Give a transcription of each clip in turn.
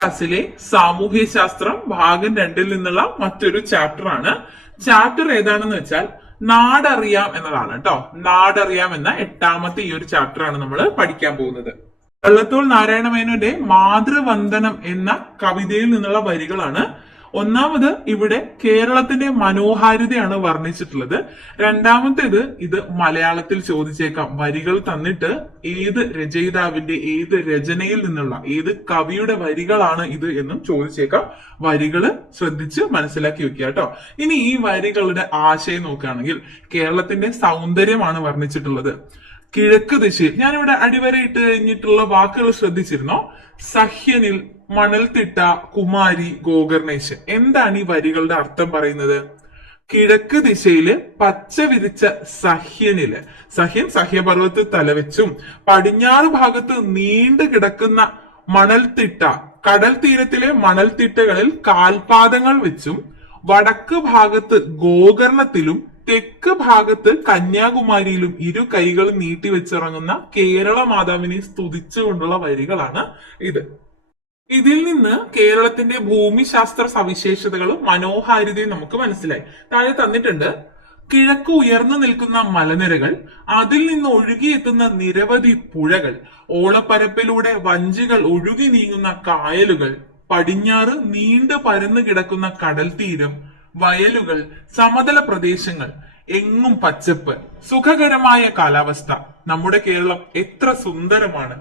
ക്ലാസ്സിലെ സാമൂഹ്യ ശാസ്ത്രം ഭാഗം 2 നിന്നുള്ള മറ്റൊരു ചാപ്റ്റർ ആണ്. ചാപ്റ്റർ ഏതാണെന്ന് വെച്ചാൽ നാടറിയാം എന്നതാണ് കേട്ടോ. നാടറിയാം എന്ന 8ാമത്തെ ഈ ഒരു ചാപ്റ്റർ ആണ് നമ്മൾ പഠിക്കാൻ പോകുന്നത്. വള്ളത്തോൾ നാരായണ മേനോന്റെ മാതൃവന്ദനം എന്ന കവിതയിൽ നിന്നുള്ള വരികളാണ്. ഒന്നാമത് ഇവിടെ കേരളത്തിന്റെ മനോഹാരിതയാണ് വർണ്ണിച്ചിട്ടുള്ളത്. രണ്ടാമത്തേത് ഇത് മലയാളത്തിൽ ചോദിച്ചേക്കാം. വരികൾ തന്നിട്ട് ഏത് രചയിതാവിന്റെ ഏത് രചനയിൽ നിന്നുള്ള ഏത് കവിയുടെ വരികളാണ് ഇത് എന്നും ചോദിച്ചേക്കാം. വരികള് ശ്രദ്ധിച്ച് മനസ്സിലാക്കി വെക്കുക കേട്ടോ. ഇനി ഈ വരികളുടെ ആശയം നോക്കുകയാണെങ്കിൽ കേരളത്തിന്റെ സൗന്ദര്യമാണ് വർണ്ണിച്ചിട്ടുള്ളത്. കിഴക്ക് ദിശയിൽ ഞാനിവിടെ അടിവരയിട്ട് കഴിഞ്ഞിട്ടുള്ള വാക്കുകൾ ശ്രദ്ധിച്ചിരുന്നോ? സഹ്യനിൽ, മണൽത്തിട്ട, കുമാരി, ഗോകർണേശ്. എന്താണ് ഈ വരികളുടെ അർത്ഥം പറയുന്നത്? കിഴക്ക് ദിശയില് പച്ച വിരിച്ച സഹ്യനില്, സഹ്യൻ സഹ്യപർവ്വത്തിൽ തലവെച്ചും പടിഞ്ഞാറ് ഭാഗത്ത് നീണ്ടു കിടക്കുന്ന മണൽത്തിട്ട, കടൽ തീരത്തിലെ മണൽത്തിട്ടകളിൽ കാൽപാദങ്ങൾ വെച്ചും വടക്ക് ഭാഗത്ത് ഗോകർണത്തിലും തെക്ക് ഭാഗത്ത് കന്യാകുമാരിയിലും ഇരു കൈകളും നീട്ടിവെച്ചിറങ്ങുന്ന കേരള മാതാവിനെ സ്തുതിച്ചുകൊണ്ടുള്ള വരികളാണ് ഇത്. ഇതിൽ നിന്ന് കേരളത്തിന്റെ ഭൂമിശാസ്ത്ര സവിശേഷതകളും മനോഹാരിതയും നമുക്ക് മനസ്സിലായി. താഴെ തന്നിട്ടുണ്ട്: കിഴക്ക് ഉയർന്നു നിൽക്കുന്ന മലനിരകൾ, അതിൽ നിന്ന് ഒഴുകിയെത്തുന്ന നിരവധി പുഴകൾ, ഓളപ്പരപ്പിലൂടെ വഞ്ചികൾ ഒഴുകി നീങ്ങുന്ന കായലുകൾ, പടിഞ്ഞാറ് നീണ്ടു പരന്നു കിടക്കുന്ന കടൽ തീരം, വയലുകൾ, സമതല പ്രദേശങ്ങൾ, എങ്ങും പച്ചപ്പ്, സുഖകരമായ കാലാവസ്ഥ. നമ്മുടെ കേരളം എത്ര സുന്ദരമാണ്.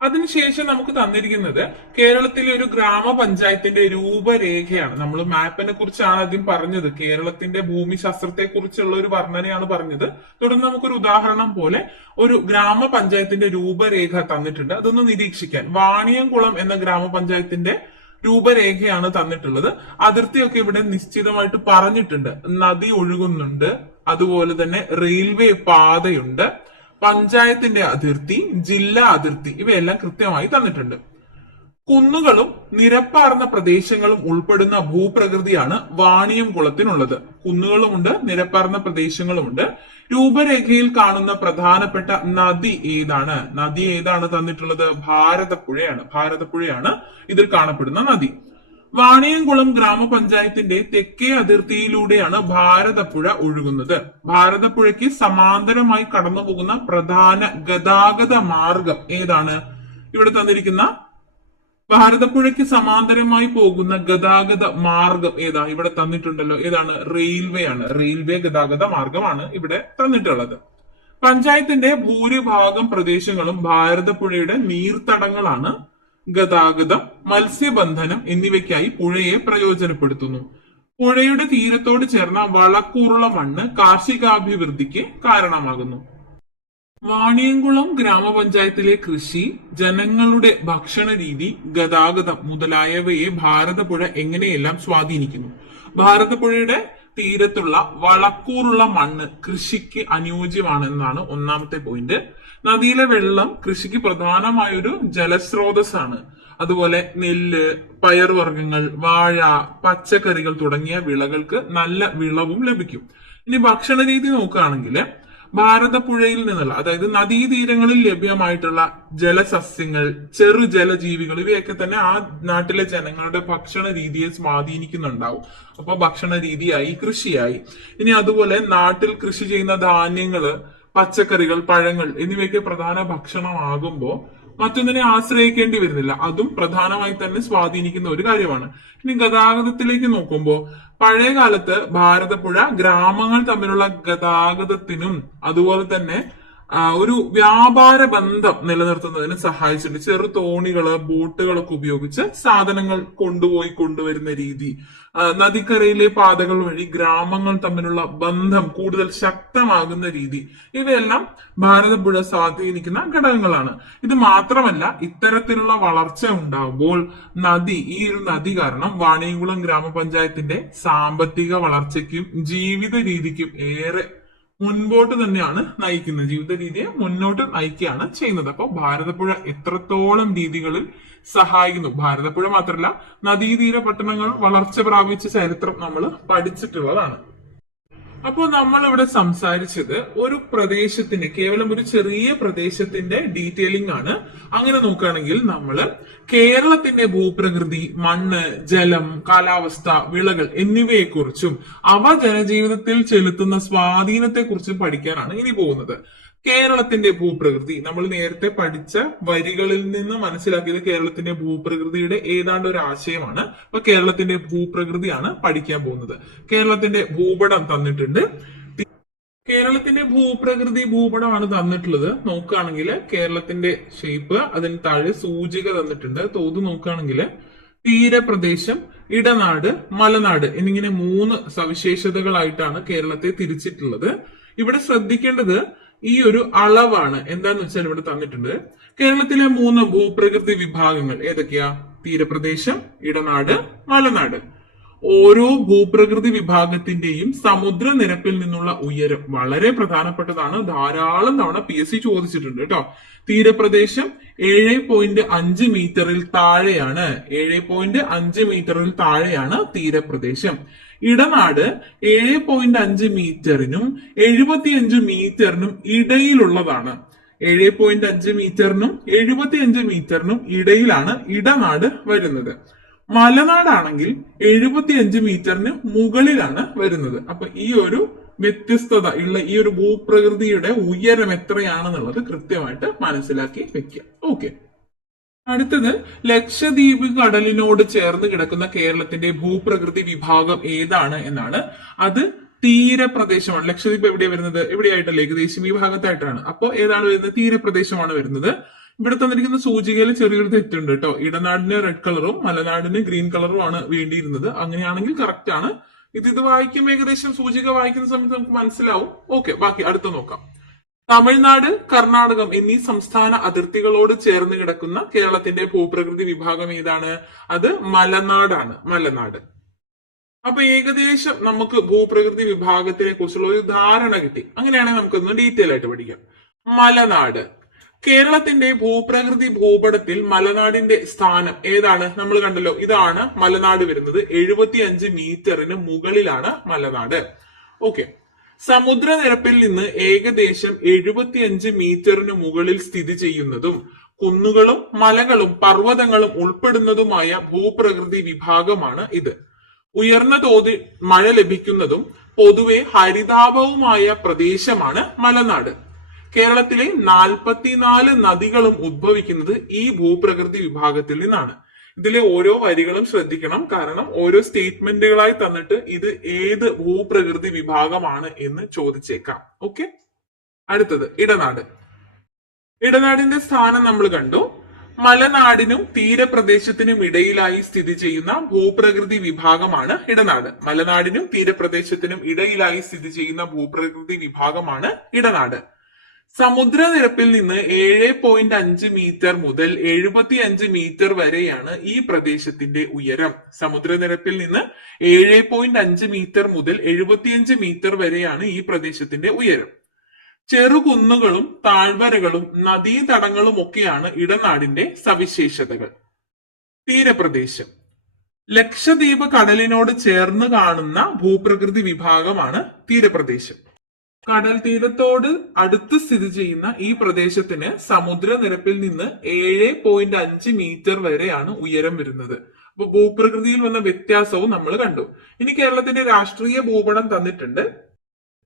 അതിനുശേഷം നമുക്ക് തന്നിരിക്കുന്നത് കേരളത്തിലെ ഒരു ഗ്രാമപഞ്ചായത്തിന്റെ രൂപരേഖയാണ്. നമ്മൾ മാപ്പിനെ കുറിച്ചാണ് ആദ്യം പറഞ്ഞത്. കേരളത്തിന്റെ ഭൂമിശാസ്ത്രത്തെ കുറിച്ചുള്ള ഒരു വർണ്ണനയാണ് പറഞ്ഞത്. തുടർന്ന് നമുക്കൊരു ഉദാഹരണം പോലെ ഒരു ഗ്രാമപഞ്ചായത്തിന്റെ രൂപരേഖ തന്നിട്ടുണ്ട്. അതൊന്ന് നിരീക്ഷിക്കാൻ. വാണിയംകുളം എന്ന ഗ്രാമപഞ്ചായത്തിന്റെ രൂപരേഖയാണ് തന്നിട്ടുള്ളത്. അതിർത്തിയൊക്കെ ഇവിടെ നിശ്ചിതമായിട്ട് പറഞ്ഞിട്ടുണ്ട്. നദി ഒഴുകുന്നുണ്ട്, അതുപോലെ തന്നെ റെയിൽവേ പാതയുണ്ട്, പഞ്ചായത്തിന്റെ അതിർത്തി, ജില്ലാ അതിർത്തി, ഇവയെല്ലാം കൃത്യമായി തന്നിട്ടുണ്ട്. കുന്നുകളും നിരപ്പാർന്ന പ്രദേശങ്ങളും ഉൾപ്പെടുന്ന ഭൂപ്രകൃതിയാണ് വാണിയംകുളത്തിനുള്ളത്. കുന്നുകളുമുണ്ട്, നിരപ്പാർന്ന പ്രദേശങ്ങളുമുണ്ട്. രൂപരേഖയിൽ കാണുന്ന പ്രധാനപ്പെട്ട നദി ഏതാണ്? നദി ഏതാണ് തന്നിട്ടുള്ളത്? ഭാരതപ്പുഴയാണ് ഇതിൽ കാണപ്പെടുന്ന നദി. വാണിയംകുളം ഗ്രാമപഞ്ചായത്തിന്റെ തെക്കേ അതിർത്തിയിലൂടെയാണ് ഭാരതപ്പുഴ ഒഴുകുന്നത്. ഭാരതപ്പുഴയ്ക്ക് സമാന്തരമായി കടന്നുപോകുന്ന പ്രധാന ഗതാഗത മാർഗം ഏതാണ്? ഇവിടെ തന്നിരിക്കുന്ന ഭാരതപ്പുഴയ്ക്ക് സമാന്തരമായി പോകുന്ന ഗതാഗത മാർഗം ഏതാ? ഇവിടെ തന്നിട്ടുണ്ടല്ലോ. ഏതാണ്? റെയിൽവേ ആണ്. റെയിൽവേ ഗതാഗത മാർഗമാണ് ഇവിടെ തന്നിട്ടുള്ളത്. പഞ്ചായത്തിന്റെ ഭൂരിഭാഗം പ്രദേശങ്ങളും ഭാരതപ്പുഴയുടെ നീർത്തടങ്ങളാണ്. ഗതാഗതം, മത്സ്യബന്ധനം എന്നിവയ്ക്കായി പുഴയെ പ്രയോജനപ്പെടുത്തുന്നു. പുഴയുടെ തീരത്തോട് ചേർന്ന വളക്കൂറുള്ള മണ്ണ് കാർഷികാഭിവൃദ്ധിക്ക് കാരണമാകുന്നു. വാണിയംകുളം ഗ്രാമപഞ്ചായത്തിലെ കൃഷി, ജനങ്ങളുടെ ഭക്ഷണ രീതി, ഗതാഗതം മുതലായവയെ ഭാരതപ്പുഴ എങ്ങനെയെല്ലാം സ്വാധീനിക്കുന്നു? ഭാരതപ്പുഴയുടെ തീരത്തുള്ള വളക്കൂറുള്ള മണ്ണ് കൃഷിക്ക് അനുയോജ്യമാണെന്നാണ് ഒന്നാമത്തെ പോയിന്റ്. നദിയിലെ വെള്ളം കൃഷിക്ക് പ്രധാനമായൊരു ജലസ്രോതസ്സാണ്. അതുപോലെ നെല്ല്, പയർവർഗ്ഗങ്ങൾ, വാഴ, പച്ചക്കറികൾ തുടങ്ങിയ വിളകൾക്ക് നല്ല വിളവും ലഭിക്കും. ഇനി ഭക്ഷണ രീതി നോക്കുകയാണെങ്കിൽ ഭാരതപ്പുഴയിൽ നിന്നുള്ള, അതായത് നദീതീരങ്ങളിൽ ലഭ്യമായിട്ടുള്ള ജലസസ്യങ്ങൾ, ചെറു ജലജീവികൾ, ഇവയൊക്കെ തന്നെ ആ നാട്ടിലെ ജനങ്ങളുടെ ഭക്ഷണ രീതിയെ സ്വാധീനിക്കുന്നുണ്ടാവും. അപ്പൊ ഭക്ഷണ രീതിയായി, കൃഷിയായി. ഇനി അതുപോലെ നാട്ടിൽ കൃഷി ചെയ്യുന്ന ധാന്യങ്ങള്, പച്ചക്കറികൾ, പഴങ്ങൾ എന്നിവയൊക്കെ പ്രധാന ഭക്ഷണമാകുമ്പോൾ മറ്റൊന്നിനെ ആശ്രയിക്കേണ്ടി വരുന്നില്ല. അതും പ്രധാനമായി തന്നെ സ്വാധീനിക്കുന്ന ഒരു കാര്യമാണ്. ഇനി ഗതാഗതത്തിലേക്ക് നോക്കുമ്പോൾ പഴയ കാലത്ത് ഭാരതപ്പുഴ ഗ്രാമങ്ങൾ തമ്മിലുള്ള ഗതാഗതത്തിനും അതുപോലെ തന്നെ ഒരു വ്യാപാര ബന്ധം നിലനിർത്തുന്നതിന് സഹായിച്ചിട്ടുണ്ട്. ചെറു തോണികള്, ബോട്ടുകളൊക്കെ ഉപയോഗിച്ച് സാധനങ്ങൾ കൊണ്ടുവരുന്ന രീതി, നദിക്കരയിലെ പാതകൾ വഴി ഗ്രാമങ്ങൾ തമ്മിലുള്ള ബന്ധം കൂടുതൽ ശക്തമാകുന്ന രീതി, ഇവയെല്ലാം ഭാരതപ്പുഴ സ്വാധീനിക്കുന്ന ഘടകങ്ങളാണ്. ഇത് മാത്രമല്ല, ഇത്തരത്തിലുള്ള വളർച്ച ഉണ്ടാകുമ്പോൾ ഈ ഒരു നദി കാരണം വാണിയംകുളം ഗ്രാമപഞ്ചായത്തിന്റെ സാമ്പത്തിക വളർച്ചയ്ക്കും ജീവിത രീതിക്കും ഏറെ മുൻപോട്ട് തന്നെയാണ് നയിക്കുന്നത്. ജീവിത രീതിയെ മുന്നോട്ട് നയിക്കുകയാണ് ചെയ്യുന്നത്. അപ്പോൾ ഭാരതപ്പുഴ എത്രത്തോളം രീതികളിൽ സഹായിക്കുന്നു. ഭാരതപ്പുഴ മാത്രമല്ല, നദീതീര പട്ടണങ്ങൾ വളർച്ച പ്രാപിച്ച ചരിത്രം നമ്മൾ പഠിച്ചിട്ടുള്ളതാണ്. അപ്പോൾ നമ്മൾ ഇവിടെ സംസാരിച്ചത് ഒരു പ്രദേശത്തിന്റെ കേവലം ഒരു ചെറിയ പ്രദേശത്തിന്റെ ഡീറ്റെയിലിംഗ് ആണ്. അങ്ങനെ നോക്കുകയാണെങ്കിൽ നമ്മൾ കേരളത്തിന്റെ ഭൂപ്രകൃതി, മണ്ണ്, ജലം, കാലാവസ്ഥ, വിളകൾ എന്നിവയെക്കുറിച്ചും അവ ജനജീവിതത്തിൽ ചെലുത്തുന്ന സ്വാധീനത്തെക്കുറിച്ചും പഠിക്കാനാണ് ഇനി പോകുന്നത്. കേരളത്തിന്റെ ഭൂപ്രകൃതി നമ്മൾ നേരത്തെ പഠിച്ച വരികളിൽ നിന്ന് മനസ്സിലാക്കിയത് കേരളത്തിന്റെ ഭൂപ്രകൃതിയുടെ ഏതാണ്ട് ഒരു ആശയമാണ്. അപ്പൊ കേരളത്തിന്റെ ഭൂപ്രകൃതിയാണ് പഠിക്കാൻ പോകുന്നത്. കേരളത്തിന്റെ ഭൂപടം തന്നിട്ടുണ്ട്. കേരളത്തിന്റെ ഭൂപടമാണ് തന്നിട്ടുള്ളത്. നോക്കുകയാണെങ്കിൽ കേരളത്തിന്റെ ഷേപ്പ്, അതിന് താഴെ സൂചിക തന്നിട്ടുണ്ട്. തോത് നോക്കുകയാണെങ്കിൽ തീരപ്രദേശം, ഇടനാട്, മലനാട് എന്നിങ്ങനെ 3 സവിശേഷതകളായിട്ടാണ് കേരളത്തെ തിരിച്ചിട്ടുള്ളത്. ഇവിടെ ശ്രദ്ധിക്കേണ്ടത് ഈ ഒരു അളവാണ്. എന്താന്ന് വെച്ചാൽ ഇവിടെ തന്നിട്ടുണ്ട് കേരളത്തിലെ 3 ഭൂപ്രകൃതി വിഭാഗങ്ങൾ ഏതൊക്കെയാ? തീരപ്രദേശം, ഇടനാട്, മലനാട്. ഓരോ ഭൂപ്രകൃതി വിഭാഗത്തിന്റെയും സമുദ്രനിരപ്പിൽ നിന്നുള്ള ഉയരം വളരെ പ്രധാനപ്പെട്ടതാണ്. ധാരാളം തവണ PSC ചോദിച്ചിട്ടുണ്ട് കേട്ടോ. തീരപ്രദേശം 7.5 മീറ്ററിൽ താഴെയാണ്. 7.5 മീറ്ററിൽ താഴെയാണ് തീരപ്രദേശം. ഇടനാട് 7.5 മീറ്ററിനും 75 മീറ്ററിനും ഇടയിലുള്ളതാണ്. 7.5 മീറ്ററിനും 75 മീറ്ററിനും ഇടയിലാണ് ഇടനാട് വരുന്നത്. മലനാടാണെങ്കിൽ 75 മീറ്ററിന് മുകളിലാണ് വരുന്നത്. അപ്പൊ ഈ ഒരു വ്യത്യസ്തത ഉള്ള ഈ ഒരു ഭൂപ്രകൃതിയുടെ ഉയരം എത്രയാണെന്നുള്ളത് കൃത്യമായിട്ട് മനസ്സിലാക്കി വെക്കുക. ഓക്കെ, അടുത്തത് ലക്ഷദ്വീപ് കടലിനോട് ചേർന്ന് കിടക്കുന്ന കേരളത്തിന്റെ ഭൂപ്രകൃതി വിഭാഗം ഏതാണ് എന്നാണ്. അത് തീരപ്രദേശമാണ്. ലക്ഷദ്വീപ് എവിടെയാണ് വരുന്നത്? എവിടെയായിട്ടല്ലേ? ഏകദേശം ഈ ഭാഗത്തായിട്ടാണ്. അപ്പോൾ ഏതാണ് വരുന്നത്? തീരപ്രദേശമാണ് വരുന്നത്. ഇവിടെ തന്നിരിക്കുന്ന സൂചികയിൽ ചെറിയൊരു തെറ്റുണ്ട് കേട്ടോ. ഇടനാടിന് റെഡ് കളറും മലനാടിന് ഗ്രീൻ കളറും ആണ് വേണ്ടിയിരുന്നത്. അങ്ങനെയാണെങ്കിൽ കറക്റ്റ് ആണ്. ഇത് വായിക്കുമ്പോൾ ഏകദേശം സൂചിക വായിക്കുന്ന സമയത്ത് നമുക്ക് മനസ്സിലാവും. ഓക്കെ, ബാക്കി അടുത്ത് നോക്കാം. തമിഴ്നാട്, കർണാടകം എന്നീ സംസ്ഥാന അതിർത്തികളോട് ചേർന്ന് കിടക്കുന്ന കേരളത്തിന്റെ ഭൂപ്രകൃതി വിഭാഗം ഏതാണ്? അത് മലനാടാണ്. മലനാട്. അപ്പൊ ഏകദേശം നമുക്ക് ഭൂപ്രകൃതി വിഭാഗത്തിനെ കുറിച്ചുള്ള ഒരു ധാരണ കിട്ടി. അങ്ങനെയാണെങ്കിൽ നമുക്കൊന്ന് ഡീറ്റെയിൽ ആയിട്ട് പഠിക്കാം. മലനാട്. കേരളത്തിന്റെ ഭൂപ്രകൃതി ഭൂപടത്തിൽ മലനാടിന്റെ സ്ഥാനം ഏതാണ്? നമ്മൾ കണ്ടല്ലോ, ഇതാണ് മലനാട് വരുന്നത്. 75 മീറ്ററിന് മുകളിലാണ് മലനാട്. ഓക്കെ, സമുദ്രനിരപ്പിൽ നിന്ന് ഏകദേശം 75 മീറ്ററിന് മുകളിൽ സ്ഥിതി ചെയ്യുന്നതും കുന്നുകളും മലകളും പർവ്വതങ്ങളും ഉൾപ്പെടുന്നതുമായ ഭൂപ്രകൃതി വിഭാഗമാണ് ഇത്. ഉയർന്ന തോതിൽ മഴ ലഭിക്കുന്നതും പൊതുവെ ഹരിതാപവുമായ പ്രദേശമാണ് മലനാട്. കേരളത്തിലെ 44 നദികളും ഉദ്ഭവിക്കുന്നത് ഈ ഭൂപ്രകൃതി വിഭാഗത്തിൽ നിന്നാണ്. ഇതിലെ ഓരോ വരികളും ശ്രദ്ധിക്കണം, കാരണം ഓരോ സ്റ്റേറ്റ്മെന്റുകളായി തന്നിട്ട് ഇത് ഏത് ഭൂപ്രകൃതി വിഭാഗമാണ് എന്ന് ചോദിച്ചേക്കാം. ഓക്കെ, അടുത്തത് ഇടനാട്. ഇടനാടിന്റെ സ്ഥാനം നമ്മൾ കണ്ടു. മലനാടിനും തീരപ്രദേശത്തിനും ഇടയിലായി സ്ഥിതി ചെയ്യുന്ന ഭൂപ്രകൃതി വിഭാഗമാണ് ഇടനാട്. മലനാടിനും തീരപ്രദേശത്തിനും ഇടയിലായി സ്ഥിതി ചെയ്യുന്ന ഭൂപ്രകൃതി വിഭാഗമാണ് ഇടനാട്. സമുദ്രനിരപ്പിൽ നിന്ന് 7.5 മീറ്റർ മുതൽ 75 മീറ്റർ വരെയാണ് ഈ പ്രദേശത്തിന്റെ ഉയരം. സമുദ്രനിരപ്പിൽ നിന്ന് 7.5 മീറ്റർ മുതൽ 75 മീറ്റർ വരെയാണ് ഈ പ്രദേശത്തിന്റെ ഉയരം. ചെറുകുന്നുകളും താഴ്വരകളും നദീതടങ്ങളും ഒക്കെയാണ് ഇടനാടിന്റെ സവിശേഷതകൾ. തീരപ്രദേശം. ലക്ഷദ്വീപ് കടലിനോട് ചേർന്ന് കാണുന്ന ഭൂപ്രകൃതി വിഭാഗമാണ് തീരപ്രദേശം. കടൽ തീരത്തോട് അടുത്ത് സ്ഥിതി ചെയ്യുന്ന ഈ പ്രദേശത്തിന് സമുദ്രനിരപ്പിൽ നിന്ന് 7.5 മീറ്റർ വരെയാണ് ഉയരം വരുന്നത്. അപ്പൊ ഭൂപ്രകൃതിയിൽ വന്ന വ്യത്യാസവും നമ്മൾ കണ്ടു. ഇനി കേരളത്തിന്റെ രാഷ്ട്രീയ ഭൂപടം തന്നിട്ടുണ്ട്.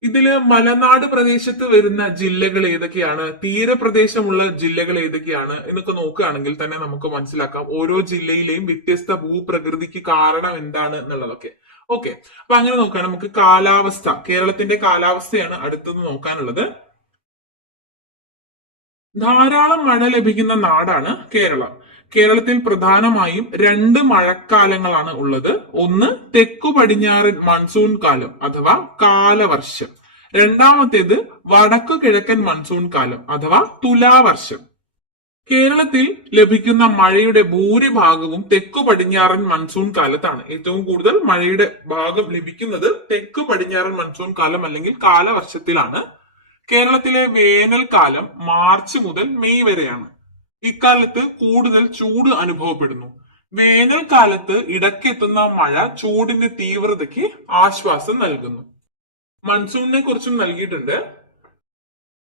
ഇതില് മലനാട് പ്രദേശത്ത് വരുന്ന ജില്ലകൾ ഏതൊക്കെയാണ്, തീരപ്രദേശമുള്ള ജില്ലകൾ ഏതൊക്കെയാണ് എന്നൊക്കെ നോക്കുകയാണെങ്കിൽ തന്നെ നമുക്ക് മനസ്സിലാക്കാം ഓരോ ജില്ലയിലെയും വ്യത്യസ്ത ഭൂപ്രകൃതിക്ക് കാരണം എന്താണ് എന്നുള്ളതൊക്കെ. ഓക്കെ, അപ്പൊ അങ്ങനെ നോക്കാം. നമുക്ക് കാലാവസ്ഥ, കേരളത്തിന്റെ കാലാവസ്ഥയാണ് അടുത്തത് നോക്കാനുള്ളത്. ധാരാളം മഴ ലഭിക്കുന്ന നാടാണ് കേരളം. കേരളത്തിൽ പ്രധാനമായും 2 മഴക്കാലങ്ങളാണ് ഉള്ളത്. ഒന്ന് തെക്കു പടിഞ്ഞാറൻ മൺസൂൺ കാലം അഥവാ കാലവർഷം. രണ്ടാമത്തേത് വടക്കു കിഴക്കൻ മൺസൂൺ കാലം അഥവാ തുലാവർഷം. കേരളത്തിൽ ലഭിക്കുന്ന മഴയുടെ ഭൂരിഭാഗവും തെക്കു പടിഞ്ഞാറൻ മൺസൂൺ കാലത്താണ്. ഏറ്റവും കൂടുതൽ മഴയുടെ ഭാഗം ലഭിക്കുന്നത് തെക്കു പടിഞ്ഞാറൻ മൺസൂൺ കാലം അല്ലെങ്കിൽ കാലവർഷത്തിലാണ്. കേരളത്തിലെ വേനൽക്കാലം മാർച്ച് മുതൽ മെയ് വരെയാണ്. ഇക്കാലത്ത് കൂടുതൽ ചൂട് അനുഭവപ്പെടുന്നു. വേനൽക്കാലത്ത് ഇടയ്ക്കെത്തുന്ന മഴ ചൂടിന്റെ തീവ്രതയ്ക്ക് ആശ്വാസം നൽകുന്നു. മൺസൂണിനെ കുറിച്ചും നൽകിയിട്ടുണ്ട്.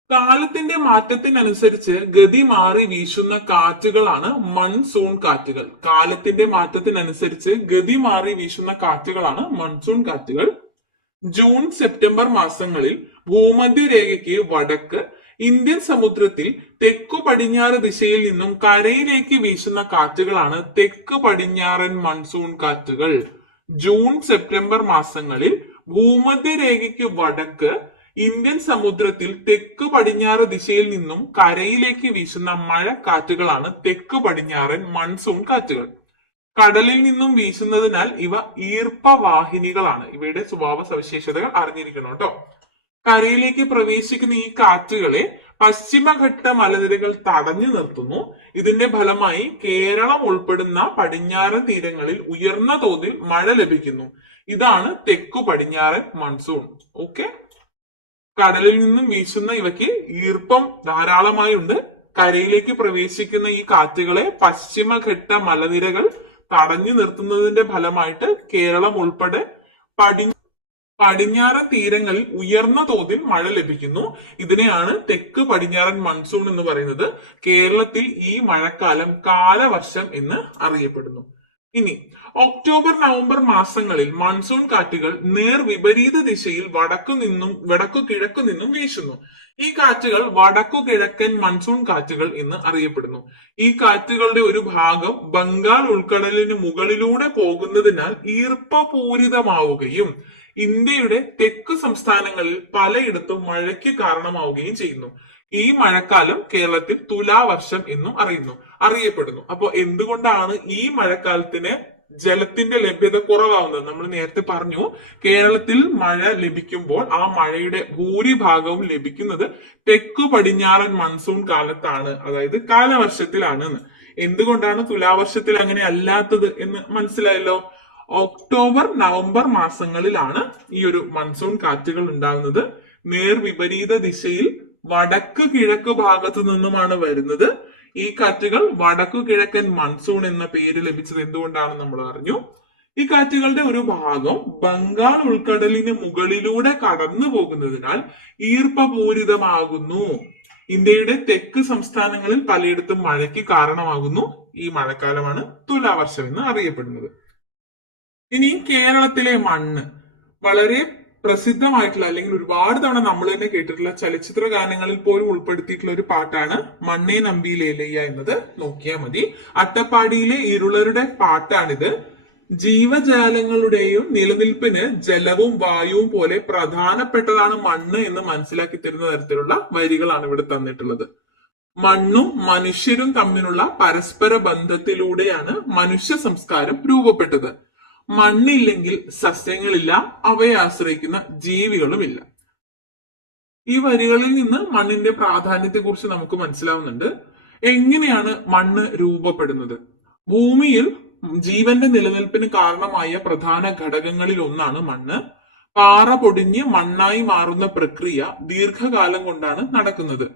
കാലത്തിന്റെ മാറ്റത്തിനനുസരിച്ച് ഗതി മാറി വീശുന്ന കാറ്റുകളാണ് മൺസൂൺ കാറ്റുകൾ. കാലത്തിന്റെ മാറ്റത്തിനനുസരിച്ച് ഗതി മാറി വീശുന്ന കാറ്റുകളാണ് മൺസൂൺ കാറ്റുകൾ. ജൂൺ സെപ്റ്റംബർ മാസങ്ങളിൽ ഭൂമധ്യരേഖയ്ക്ക് വടക്ക് ഇന്ത്യൻ സമുദ്രത്തിൽ തെക്കു പടിഞ്ഞാറ് ദിശയിൽ നിന്നും കരയിലേക്ക് വീശുന്ന കാറ്റുകളാണ് തെക്ക് പടിഞ്ഞാറൻ മൺസൂൺ കാറ്റുകൾ. ജൂൺ സെപ്റ്റംബർ മാസങ്ങളിൽ ഭൂമധ്യരേഖയ്ക്ക് വടക്ക് ഇന്ത്യൻ സമുദ്രത്തിൽ തെക്ക് പടിഞ്ഞാറ് ദിശയിൽ നിന്നും കരയിലേക്ക് വീശുന്ന മഴക്കാറ്റുകളാണ് തെക്ക് പടിഞ്ഞാറൻ മൺസൂൺ കാറ്റുകൾ. കടലിൽ നിന്നും വീശുന്നതിനാൽ ഇവ ഈർപ്പവാഹിനികളാണ്. ഇവയുടെ സ്വഭാവ സവിശേഷതകൾ അറിഞ്ഞിരിക്കണം കേട്ടോ. കരയിലേക്ക് പ്രവേശിക്കുന്ന ഈ കാറ്റുകളെ പശ്ചിമഘട്ട മലനിരകൾ തടഞ്ഞു നിർത്തുന്നു. ഇതിന്റെ ഫലമായി കേരളം ഉൾപ്പെടുന്ന പടിഞ്ഞാറൻ തീരങ്ങളിൽ ഉയർന്ന തോതിൽ മഴ ലഭിക്കുന്നു. ഇതാണ് തെക്കു പടിഞ്ഞാറൻ മൺസൂൺ. ഓക്കെ, കടലിൽ നിന്നും വീശുന്ന ഇവയ്ക്ക് ഈർപ്പം ധാരാളമായി ഉണ്ട്. കരയിലേക്ക് പ്രവേശിക്കുന്ന ഈ കാറ്റുകളെ പശ്ചിമഘട്ട മലനിരകൾ തടഞ്ഞു നിർത്തുന്നതിന്റെ ഫലമായിട്ട് കേരളം ഉൾപ്പെടെ പടിഞ്ഞാറൻ തീരങ്ങളിൽ ഉയർന്ന തോതിൽ മഴ ലഭിക്കുന്നു. ഇതിനെയാണ് തെക്ക് പടിഞ്ഞാറൻ മൺസൂൺ എന്ന് പറയുന്നത്. കേരളത്തിൽ ഈ മഴക്കാലം കാലവർഷം എന്ന് അറിയപ്പെടുന്നു. ഇനി ഒക്ടോബർ നവംബർ മാസങ്ങളിൽ മൺസൂൺ കാറ്റുകൾ നേർ വിപരീത ദിശയിൽ വടക്കു കിഴക്കു നിന്നും വീശുന്നു. ഈ കാറ്റുകൾ വടക്കു കിഴക്കൻ മൺസൂൺ കാറ്റുകൾ എന്ന് അറിയപ്പെടുന്നു. ഈ കാറ്റുകളുടെ ഒരു ഭാഗം ബംഗാൾ ഉൾക്കടലിന് മുകളിലൂടെ പോകുന്നതിനാൽ ഈർപ്പപൂരിതമാവുകയും ഇന്ത്യയുടെ തെക്ക് സംസ്ഥാനങ്ങളിൽ പലയിടത്തും മഴയ്ക്ക് കാരണമാവുകയും ചെയ്യുന്നു. ഈ മഴക്കാലം കേരളത്തിൽ തുലാവർഷം എന്നും അറിയപ്പെടുന്നു. അപ്പൊ എന്തുകൊണ്ടാണ് ഈ മഴക്കാലത്തിന് ജലത്തിന്റെ ലഭ്യത കുറവാകുന്നത്? നമ്മൾ നേരത്തെ പറഞ്ഞു, കേരളത്തിൽ മഴ ലഭിക്കുമ്പോൾ ആ മഴയുടെ ഭൂരിഭാഗവും ലഭിക്കുന്നത് തെക്കു പടിഞ്ഞാറൻ മൺസൂൺ കാലത്താണ്, അതായത് കാലവർഷത്തിലാണ്. എന്തുകൊണ്ടാണ് തുലാവർഷത്തിൽ അങ്ങനെ അല്ലാത്തത് എന്ന് മനസ്സിലായല്ലോ. ഒക്ടോബർ നവംബർ മാസങ്ങളിലാണ് ഈ ഒരു മൺസൂൺ കാറ്റുകൾ ഉണ്ടാകുന്നത്. നേർ വിപരീത ദിശയിൽ വടക്ക് കിഴക്ക് ഭാഗത്തു നിന്നുമാണ് വരുന്നത്. ഈ കാറ്റുകൾ വടക്കു കിഴക്കൻ മൺസൂൺ എന്ന പേര് ലഭിച്ചത് എന്തുകൊണ്ടാണ് നമ്മൾ അറിഞ്ഞു. ഈ കാറ്റുകളുടെ ഒരു ഭാഗം ബംഗാൾ ഉൾക്കടലിന് മുകളിലൂടെ കടന്നു പോകുന്നതിനാൽ ഈർപ്പപൂരിതമാകുന്നു. ഇന്ത്യയുടെ തെക്ക് സംസ്ഥാനങ്ങളിൽ പലയിടത്തും മഴയ്ക്ക് കാരണമാകുന്നു. ഈ മഴക്കാലമാണ് തുലാവർഷം എന്ന് അറിയപ്പെടുന്നത്. ഇനി കേരളത്തിലെ മണ്ണ് വളരെ പ്രസിദ്ധമായിട്ടുള്ള അല്ലെങ്കിൽ ഒരുപാട് തവണ നമ്മൾ തന്നെ കേട്ടിട്ടുള്ള ചലച്ചിത്ര ഗാനങ്ങളിൽ പോലും ഉൾപ്പെടുത്തിയിട്ടുള്ള ഒരു പാട്ടാണ് മണ്ണേ നമ്പിയിലേലയ്യ എന്നത്. നോക്കിയാൽ മതി, അട്ടപ്പാടിയിലെ ഇരുളരുടെ പാട്ടാണിത്. ജീവജാലങ്ങളുടെയും നിലനിൽപ്പിന് ജലവും വായുവും പോലെ പ്രധാനപ്പെട്ടതാണ് മണ്ണ് എന്ന് മനസ്സിലാക്കി തരുന്ന തരത്തിലുള്ള വരികളാണ് ഇവിടെ തന്നിട്ടുള്ളത്. മണ്ണും മനുഷ്യരും തമ്മിലുള്ള പരസ്പര ബന്ധത്തിലൂടെയാണ് മനുഷ്യ സംസ്കാരം രൂപപ്പെട്ടത്. മണ്ണില്ലെങ്കിൽ സസ്യങ്ങളില്ല, അവയെ ആശ്രയിക്കുന്ന ജീവികളുമില്ല. ഈ വരികളിൽ നിന്ന് മണ്ണിന്റെ പ്രാധാന്യത്തെ കുറിച്ച് നമുക്ക് മനസ്സിലാവുന്നുണ്ട്. എങ്ങനെയാണ് മണ്ണ് രൂപപ്പെടുന്നത്? ഭൂമിയിൽ ജീവന്റെ നിലനിൽപ്പിന് കാരണമായ പ്രധാന ഘടകങ്ങളിൽ ഒന്നാണ് മണ്ണ്. പാറ പൊടിഞ്ഞ് മണ്ണായി മാറുന്ന പ്രക്രിയ ദീർഘകാലം കൊണ്ടാണ് നടക്കുന്നത്.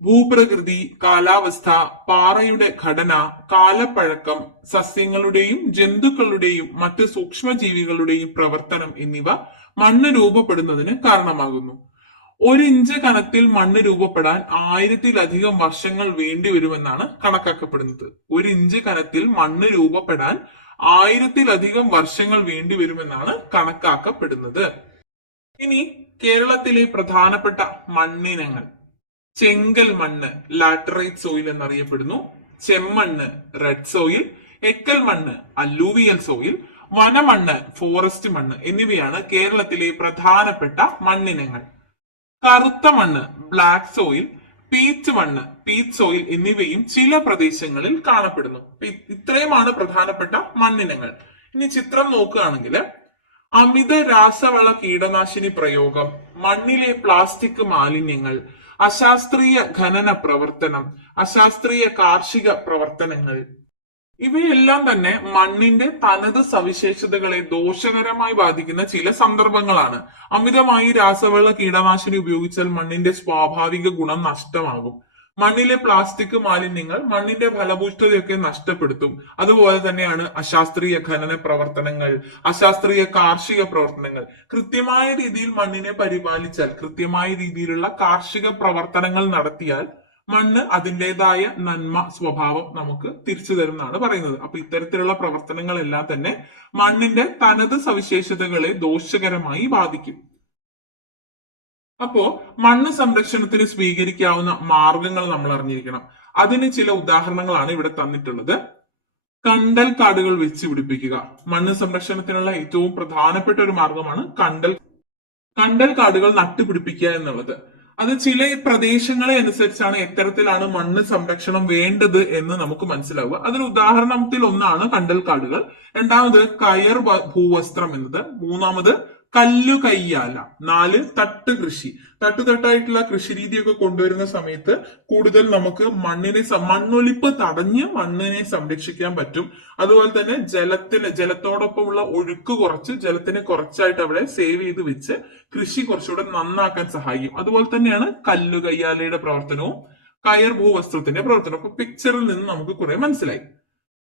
ഭൂപ്രകൃതി, കാലാവസ്ഥ, പാറയുടെ ഘടന, കാലപ്പഴക്കം, സസ്യങ്ങളുടെയും ജന്തുക്കളുടെയും മറ്റ് സൂക്ഷ്മജീവികളുടെയും പ്രവർത്തനം എന്നിവ മണ്ണ് രൂപപ്പെടുന്നതിന് കാരണമാകുന്നു. 1 ഇഞ്ച് കനത്തിൽ മണ്ണ് രൂപപ്പെടാൻ 1000-ലധികം വർഷങ്ങൾ വേണ്ടിവരുമെന്നാണ് കണക്കാക്കപ്പെടുന്നത്. 1 ഇഞ്ച് കനത്തിൽ മണ്ണ് രൂപപ്പെടാൻ 1000-ലധികം വർഷങ്ങൾ വേണ്ടിവരുമെന്നാണ് കണക്കാക്കപ്പെടുന്നത്. ഇനി കേരളത്തിലെ പ്രധാനപ്പെട്ട മണ്ണിനങ്ങൾ: ചെങ്കൽ മണ്ണ് ലാറ്ററൈറ്റ് സോയിൽ എന്നറിയപ്പെടുന്നു, ചെമ്മണ്ണ് റെഡ് സോയിൽ, എക്കൽ മണ്ണ് അല്ലൂവിയൽ സോയിൽ, വനമണ്ണ് ഫോറസ്റ്റ് മണ്ണ് എന്നിവയാണ് കേരളത്തിലെ പ്രധാനപ്പെട്ട മണ്ണിനങ്ങൾ. കറുത്ത മണ്ണ് ബ്ലാക്ക് സോയിൽ, പീച്ച് മണ്ണ് പീച്ച് സോയിൽ എന്നിവയും ചില പ്രദേശങ്ങളിൽ കാണപ്പെടുന്നു. ഇത്രയുമാണ് പ്രധാനപ്പെട്ട മണ്ണിനങ്ങൾ. ഇനി ചിത്രം നോക്കുകയാണെങ്കിൽ അമിത രാസവള കീടനാശിനി പ്രയോഗം, മണ്ണിലെ പ്ലാസ്റ്റിക് മാലിന്യങ്ങൾ, അശാസ്ത്രീയ ഖനന പ്രവർത്തനം, അശാസ്ത്രീയ കാർഷിക പ്രവർത്തനങ്ങൾ ഇവയെല്ലാം തന്നെ മണ്ണിന്റെ തനത് സവിശേഷതകളെ ദോഷകരമായി ബാധിക്കുന്ന ചില സന്ദർഭങ്ങളാണ്. അമിതമായി രാസവള കീടനാശിനി ഉപയോഗിച്ചാൽ മണ്ണിന്റെ സ്വാഭാവിക ഗുണം നഷ്ടമാകും. മണ്ണിലെ പ്ലാസ്റ്റിക് മാലിന്യങ്ങൾ മണ്ണിന്റെ ഫലഭൂഷ്ഠതയൊക്കെ നഷ്ടപ്പെടുത്തും. അതുപോലെ തന്നെയാണ് അശാസ്ത്രീയ ഖനന പ്രവർത്തനങ്ങൾ, അശാസ്ത്രീയ കാർഷിക പ്രവർത്തനങ്ങൾ. കൃത്യമായ രീതിയിൽ മണ്ണിനെ പരിപാലിച്ചാൽ, കൃത്യമായ രീതിയിലുള്ള കാർഷിക പ്രവർത്തനങ്ങൾ നടത്തിയാൽ മണ്ണ് അതിൻ്റെതായ നന്മ സ്വഭാവം നമുക്ക് തിരിച്ചു തരുമെന്നാണ് പറയുന്നത്. അപ്പൊ ഇത്തരത്തിലുള്ള പ്രവർത്തനങ്ങളെല്ലാം തന്നെ മണ്ണിന്റെ തനത് സവിശേഷതകളെ ദോഷകരമായി ബാധിക്കും. അപ്പോ മണ്ണ് സംരക്ഷണത്തിന് സ്വീകരിക്കാവുന്ന മാർഗങ്ങൾ നമ്മൾ അറിഞ്ഞിരിക്കണം. അതിന് ചില ഉദാഹരണങ്ങളാണ് ഇവിടെ തന്നിട്ടുള്ളത്. കണ്ടൽ കാടുകൾ വെച്ച് പിടിപ്പിക്കുക. മണ്ണ് സംരക്ഷണത്തിനുള്ള ഏറ്റവും പ്രധാനപ്പെട്ട ഒരു മാർഗമാണ് കണ്ടൽ കാടുകൾ നട്ടുപിടിപ്പിക്കുക എന്നുള്ളത്. അത് ചില പ്രദേശങ്ങളെ അനുസരിച്ചാണ് എത്തരത്തിലാണ് മണ്ണ് സംരക്ഷണം വേണ്ടത് എന്ന് നമുക്ക് മനസ്സിലാവുക. അതിന് ഉദാഹരണത്തിൽ ഒന്നാണ് കണ്ടൽ കാടുകൾ, രണ്ടാമത് കയർ ഭൂവസ്ത്രം എന്നത്, മൂന്നാമത് കല്ലു കയ്യാല, 4 തട്ട് കൃഷി. തട്ടുതട്ടായിട്ടുള്ള കൃഷി രീതിയൊക്കെ കൊണ്ടുവരുന്ന സമയത്ത് കൂടുതൽ നമുക്ക് മണ്ണൊലിപ്പ് തടഞ്ഞ് മണ്ണിനെ സംരക്ഷിക്കാൻ പറ്റും. അതുപോലെ തന്നെ ജലത്തോടൊപ്പമുള്ള ഒഴുക്ക് കുറച്ച് ജലത്തിനെ കുറച്ചായിട്ട് അവിടെ സേവ് ചെയ്ത് വെച്ച് കൃഷി കുറച്ചുകൂടെ നന്നാക്കാൻ സഹായിക്കും. അതുപോലെ തന്നെയാണ് കല്ലു കയ്യാലയുടെ പ്രവർത്തനവും കയർ ഭൂവസ്ത്രത്തിന്റെ പ്രവർത്തനവും. അപ്പൊ പിക്ചറിൽ നിന്ന് നമുക്ക് കുറെ മനസ്സിലായി.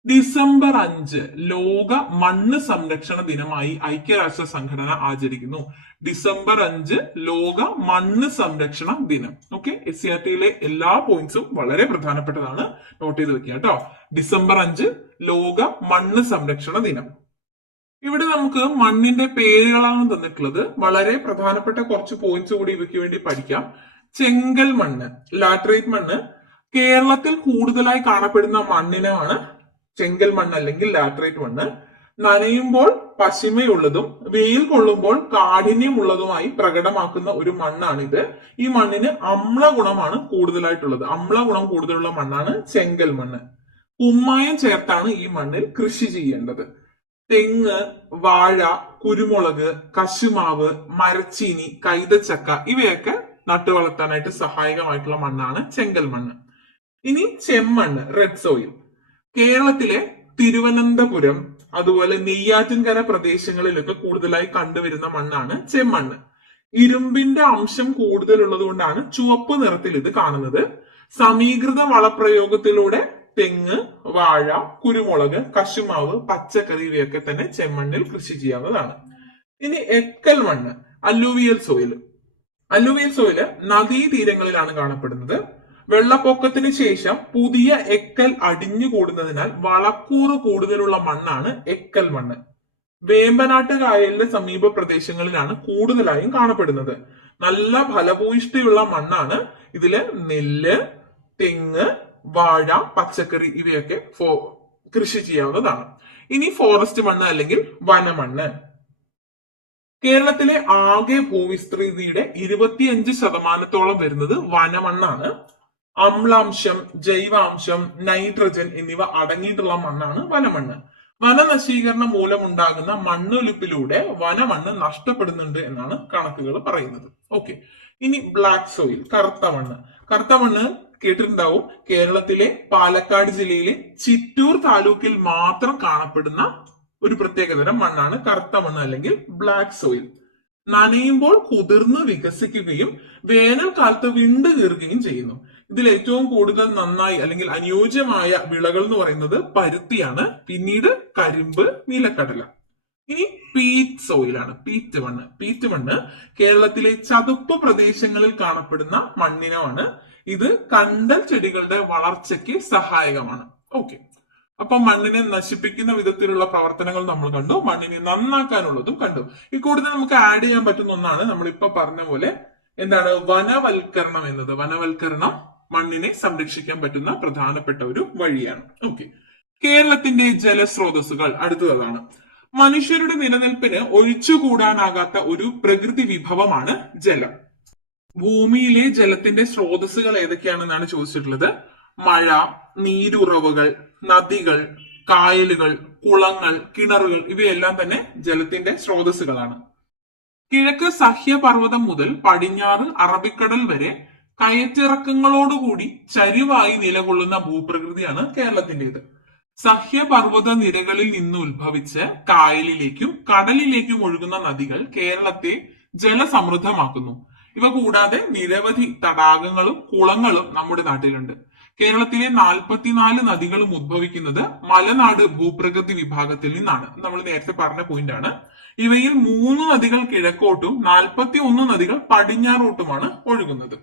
ഡിസംബർ 5 ലോക മണ്ണ് സംരക്ഷണ ദിനമായി ഐക്യരാഷ്ട്ര സംഘടന ആചരിക്കുന്നു. ഡിസംബർ 5 ലോക മണ്ണ് സംരക്ഷണ ദിനം. ഓക്കെ, SCRT-യിലെ എല്ലാ പോയിന്റ്സും വളരെ പ്രധാനപ്പെട്ടതാണ്, നോട്ട് ചെയ്ത് വെക്കുക കേട്ടോ. ഡിസംബർ 5 ലോക മണ്ണ് സംരക്ഷണ ദിനം. ഇവിടെ നമുക്ക് മണ്ണിന്റെ പേരുകളാണ് തന്നിട്ടുള്ളത്. വളരെ പ്രധാനപ്പെട്ട കുറച്ച് പോയിന്റ്സ് കൂടി ഇവയ്ക്ക് വേണ്ടി പഠിക്കാം. ചെങ്കൽ മണ്ണ്, ലാറ്ററൈറ്റ് മണ്ണ് കേരളത്തിൽ കൂടുതലായി കാണപ്പെടുന്ന മണ്ണിനമാണ് ചെങ്കൽ മണ്ണ് അല്ലെങ്കിൽ ലാറ്ററൈറ്റ് മണ്ണ്. നനയുമ്പോൾ പശിമയുള്ളതും വെയിൽ കൊള്ളുമ്പോൾ കാഠിന്യമുള്ളതുമായി പ്രകടമാക്കുന്ന ഒരു മണ്ണാണിത്. ഈ മണ്ണിന് അമ്ല ഗുണമാണ് കൂടുതലായിട്ടുള്ളത്. അമ്ല ഗുണം കൂടുതലുള്ള മണ്ണാണ് ചെങ്കൽ മണ്ണ്. കുമ്മായം ചേർത്താണ് ഈ മണ്ണിൽ കൃഷി ചെയ്യേണ്ടത്. തെങ്ങ്, വാഴ, കുരുമുളക്, കശുമാവ്, മരച്ചീനി, കൈതച്ചക്ക ഇവയൊക്കെ നട്ടുവളർത്താനായിട്ട് സഹായകമായിട്ടുള്ള മണ്ണാണ് ചെങ്കൽ മണ്ണ്. ഇനി ചെമ്മണ്ണ്, റെഡ് സോയിൽ. കേരളത്തിലെ തിരുവനന്തപുരം അതുപോലെ നെയ്യാറ്റിൻകര പ്രദേശങ്ങളിലൊക്കെ കൂടുതലായി കണ്ടുവരുന്ന മണ്ണാണ് ചെമ്മണ്ണ്. ഇരുമ്പിന്റെ അംശം കൂടുതലുള്ളത് കൊണ്ടാണ് ചുവപ്പ് നിറത്തിൽ ഇത് കാണുന്നത്. സമീകൃത വളപ്രയോഗത്തിലൂടെ തെങ്ങ്, വാഴ, കുരുമുളക്, കശുമാവ്, പച്ചക്കറി ഇവയൊക്കെ തന്നെ ചെമ്മണ്ണിൽ കൃഷി ചെയ്യാവുന്നതാണ്. ഇനി എക്കൽ മണ്ണ്, അല്ലൂവിയൽ സോയിൽ. അല്ലൂവിയൽ സോയില് നദീതീരങ്ങളിലാണ് കാണപ്പെടുന്നത്. വെള്ളപ്പൊക്കത്തിന് ശേഷം പുതിയ എക്കൽ അടിഞ്ഞുകൂടുന്നതിനാൽ വളക്കൂറ് കൂടുതലുള്ള മണ്ണാണ് എക്കൽ മണ്ണ്. വേമ്പനാട്ട് കായലിന്റെ സമീപ പ്രദേശങ്ങളിലാണ് കൂടുതലായും കാണപ്പെടുന്നത്. നല്ല ഫലഭൂയിഷ്ഠയുള്ള മണ്ണാണ്. ഇതില് നെല്ല്, തെങ്ങ്, വാഴ, പച്ചക്കറി ഇവയൊക്കെ കൃഷി ചെയ്യാവുന്നതാണ്. ഇനി ഫോറസ്റ്റ് മണ്ണ് അല്ലെങ്കിൽ വനമണ്ണ്. കേരളത്തിലെ ആകെ ഭൂവിസ്തൃതിയുടെ 25% വരുന്നത് വനമണ്ണാണ്. അമ്ലാംശം, ജൈവാംശം, നൈട്രജൻ എന്നിവ അടങ്ങിയിട്ടുള്ള മണ്ണാണ് വനമണ്ണ്. വനനശീകരണം മൂലമുണ്ടാകുന്ന മണ്ണൊലിപ്പിലൂടെ വനമണ്ണ് നഷ്ടപ്പെടുന്നുണ്ട് എന്നാണ് കണക്കുകൾ പറയുന്നത്. ഓക്കെ, ഇനി ബ്ലാക്ക് സോയിൽ, കറുത്ത മണ്ണ്. കറുത്ത മണ്ണ് കേട്ടിട്ടുണ്ടാവും. കേരളത്തിലെ പാലക്കാട് ജില്ലയിലെ ചിറ്റൂർ താലൂക്കിൽ മാത്രം കാണപ്പെടുന്ന ഒരു പ്രത്യേകതരം മണ്ണാണ് കറുത്ത മണ്ണ് അല്ലെങ്കിൽ ബ്ലാക്ക് സോയിൽ. നനയുമ്പോൾ കുതിർന്ന് വികസിക്കുകയും വേനൽക്കാലത്ത് വിണ്ടു കീറുകയും ചെയ്യുന്നു. ഇതിൽ ഏറ്റവും കൂടുതൽ നന്നായി അല്ലെങ്കിൽ അനുയോജ്യമായ വിളകൾ എന്ന് പറയുന്നത് പരുത്തിയാണ്, പിന്നീട് കരിമ്പ്, നിലക്കടല. ഇനി പീറ്റ് സോയിലാണ്, പീറ്റ് മണ്ണ്. പീറ്റ് മണ്ണ് കേരളത്തിലെ ചതുപ്പ് പ്രദേശങ്ങളിൽ കാണപ്പെടുന്ന മണ്ണിനമാണ്. ഇത് കണ്ടൽ ചെടികളുടെ വളർച്ചയ്ക്ക് സഹായകമാണ്. ഓക്കെ, അപ്പൊ മണ്ണിനെ നശിപ്പിക്കുന്ന വിധത്തിലുള്ള പ്രവർത്തനങ്ങൾ നമ്മൾ കണ്ടു, മണ്ണിനെ നന്നാക്കാനുള്ളതും കണ്ടു. ഈ കൂടുതൽ നമുക്ക് ആഡ് ചെയ്യാൻ പറ്റുന്ന ഒന്നാണ് നമ്മളിപ്പോ പറഞ്ഞ പോലെ എന്താണ് വനവൽക്കരണം എന്നത്. വനവൽക്കരണം മണ്ണിനെ സംരക്ഷിക്കാൻ പറ്റുന്ന പ്രധാനപ്പെട്ട ഒരു വഴിയാണ്. ഓക്കെ, കേരളത്തിന്റെ ജലസ്രോതസ്സുകൾ അടുത്തതാണ്. മനുഷ്യരുടെ നിലനിൽപ്പിന് ഒഴിച്ചുകൂടാനാകാത്ത ഒരു പ്രകൃതി വിഭവമാണ് ജലം. ഭൂമിയിലെ ജലത്തിന്റെ സ്രോതസ്സുകൾ ഏതൊക്കെയാണെന്നാണ് ചോദിച്ചിട്ടുള്ളത്. മഴ, നീരുറവുകൾ, നദികൾ, കായലുകൾ, കുളങ്ങൾ, കിണറുകൾ ഇവയെല്ലാം തന്നെ ജലത്തിന്റെ സ്രോതസ്സുകളാണ്. കിഴക്ക് സഹ്യപർവ്വതം മുതൽ പടിഞ്ഞാറ് അറബിക്കടൽ വരെ കയറ്റിറക്കങ്ങളോടുകൂടി ചരിവായി നിലകൊള്ളുന്ന ഭൂപ്രകൃതിയാണ് കേരളത്തിൻ്റെത്. സഹ്യപർവ്വത നിരകളിൽ നിന്ന് ഉത്ഭവിച്ച് കായലിലേക്കും കടലിലേക്കും ഒഴുകുന്ന നദികൾ കേരളത്തെ ജലസമൃദ്ധമാക്കുന്നു. ഇവ കൂടാതെ നിരവധി തടാകങ്ങളും കുളങ്ങളും നമ്മുടെ നാട്ടിലുണ്ട്. കേരളത്തിലെ 44 നദികളും ഉദ്ഭവിക്കുന്നത് മലനാട് ഭൂപ്രകൃതി വിഭാഗത്തിൽ നിന്നാണ്. നമ്മൾ നേരത്തെ പറഞ്ഞ പോയിന്റ് ആണ്. ഇവയിൽ 3 നദികൾ കിഴക്കോട്ടും 41 നദികൾ പടിഞ്ഞാറോട്ടുമാണ് ഒഴുകുന്നത്.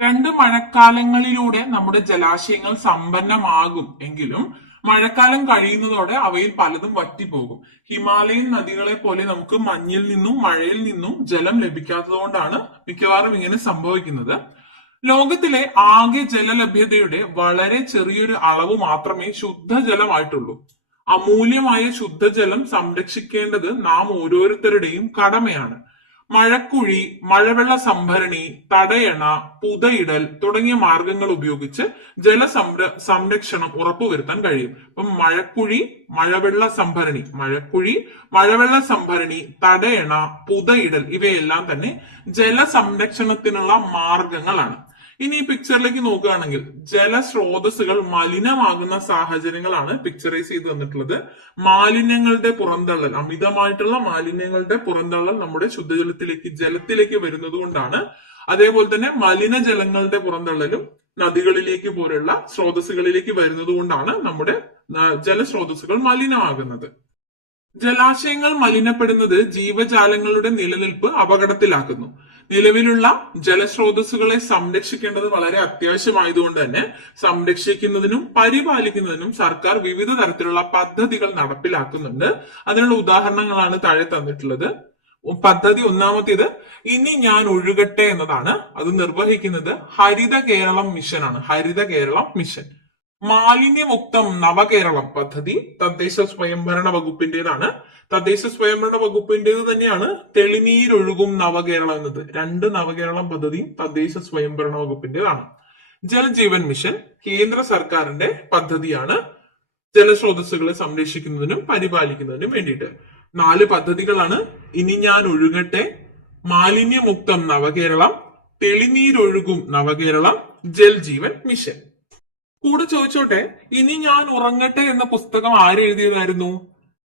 2 മഴക്കാലങ്ങളിലൂടെ നമ്മുടെ ജലാശയങ്ങൾ സമ്പന്നമാകും എങ്കിലും മഴക്കാലം കഴിയുന്നതോടെ അവയിൽ പലതും വറ്റിപ്പോകും. ഹിമാലയൻ നദികളെ പോലെ നമുക്ക് മഞ്ഞിൽ നിന്നും മഴയിൽ നിന്നും ജലം ലഭിക്കാത്തതുകൊണ്ടാണ് മിക്കവാറും ഇങ്ങനെ സംഭവിക്കുന്നത്. ലോകത്തിലെ ആകെ ജലലഭ്യതയുടെ വളരെ ചെറിയൊരു അളവ് മാത്രമേ ശുദ്ധജലമായിട്ടുള്ളൂ. അമൂല്യമായ ശുദ്ധജലം സംരക്ഷിക്കേണ്ടത് നാം ഓരോരുത്തരുടെയും കടമയാണ്. മഴക്കുഴി, മഴവെള്ള സംഭരണി, തടയണ, പുതയിടൽ തുടങ്ങിയ മാർഗങ്ങൾ ഉപയോഗിച്ച് സംരക്ഷണം ഉറപ്പുവരുത്താൻ കഴിയും. അപ്പം മഴക്കുഴി, മഴവെള്ള സംഭരണി, തടയണ, പുതയിടൽ ഇവയെല്ലാം തന്നെ ജലസംരക്ഷണത്തിനുള്ള മാർഗങ്ങളാണ്. ഇനി ഈ പിക്ചറിലേക്ക് നോക്കുകയാണെങ്കിൽ ജലസ്രോതസ്സുകൾ മലിനമാകുന്ന സാഹചര്യങ്ങളാണ് പിക്ചറൈസ് ചെയ്ത് തന്നിട്ടുള്ളത്. മാലിന്യങ്ങളുടെ പുറന്തള്ളൽ, അമിതമായിട്ടുള്ള മാലിന്യങ്ങളുടെ പുറന്തള്ളൽ നമ്മുടെ ജലത്തിലേക്ക് വരുന്നത് കൊണ്ടാണ്. അതേപോലെ തന്നെ മലിനജലങ്ങളുടെ പുറന്തള്ളലും നദികളിലേക്ക് പോലുള്ള സ്രോതസ്സുകളിലേക്ക് വരുന്നത് കൊണ്ടാണ് നമ്മുടെ ജലസ്രോതസ്സുകൾ മലിനമാകുന്നത്. ജലാശയങ്ങൾ മലിനപ്പെടുന്നത് ജീവജാലങ്ങളുടെ നിലനിൽപ്പ് അപകടത്തിലാക്കുന്നു. നിലവിലുള്ള ജലസ്രോതസ്സുകളെ സംരക്ഷിക്കേണ്ടത് വളരെ അത്യാവശ്യമായതുകൊണ്ട് തന്നെ സംരക്ഷിക്കുന്നതിനും പരിപാലിക്കുന്നതിനും സർക്കാർ വിവിധ തരത്തിലുള്ള പദ്ധതികൾ നടപ്പിലാക്കുന്നുണ്ട്. അതിനുള്ള ഉദാഹരണങ്ങളാണ് താഴെ തന്നിട്ടുള്ളത്. പദ്ധതി ഒന്നാമത്തേത് ഇനി ഞാൻ ഒഴുകട്ടെ എന്നതാണ്. അത് നിർവഹിക്കുന്നത് ഹരിത കേരളം മിഷനാണ്. ഹരിത കേരളം മിഷൻ. മാലിന്യമുക്തം നവകേരളം പദ്ധതി തദ്ദേശ സ്വയംഭരണ വകുപ്പിന്റേതാണ്. തദ്ദേശ സ്വയംഭരണ വകുപ്പിന്റേത് തന്നെയാണ് തെളിനീരൊഴുകും നവകേരളം എന്നത്. 2 നവകേരളം പദ്ധതിയും തദ്ദേശ സ്വയംഭരണ വകുപ്പിന്റേതാണ്. ജലജീവൻ മിഷൻ കേന്ദ്ര സർക്കാരിന്റെ പദ്ധതിയാണ്. ജലസ്രോതസ്സുകളെ സംരക്ഷിക്കുന്നതിനും പരിപാലിക്കുന്നതിനും വേണ്ടിയിട്ട് 4 പദ്ധതികളാണ്. ഇനി ഞാൻ ഒഴുകട്ടെ, മാലിന്യമുക്തം നവകേരളം, തെളിനീരൊഴുകും നവകേരളം, ജൽജീവൻ മിഷൻ. കൂടെ ചോദിച്ചോട്ടെ, ഇനി ഞാൻ ഉറങ്ങട്ടെ എന്ന പുസ്തകം ആരെഴുതിയതായിരുന്നു?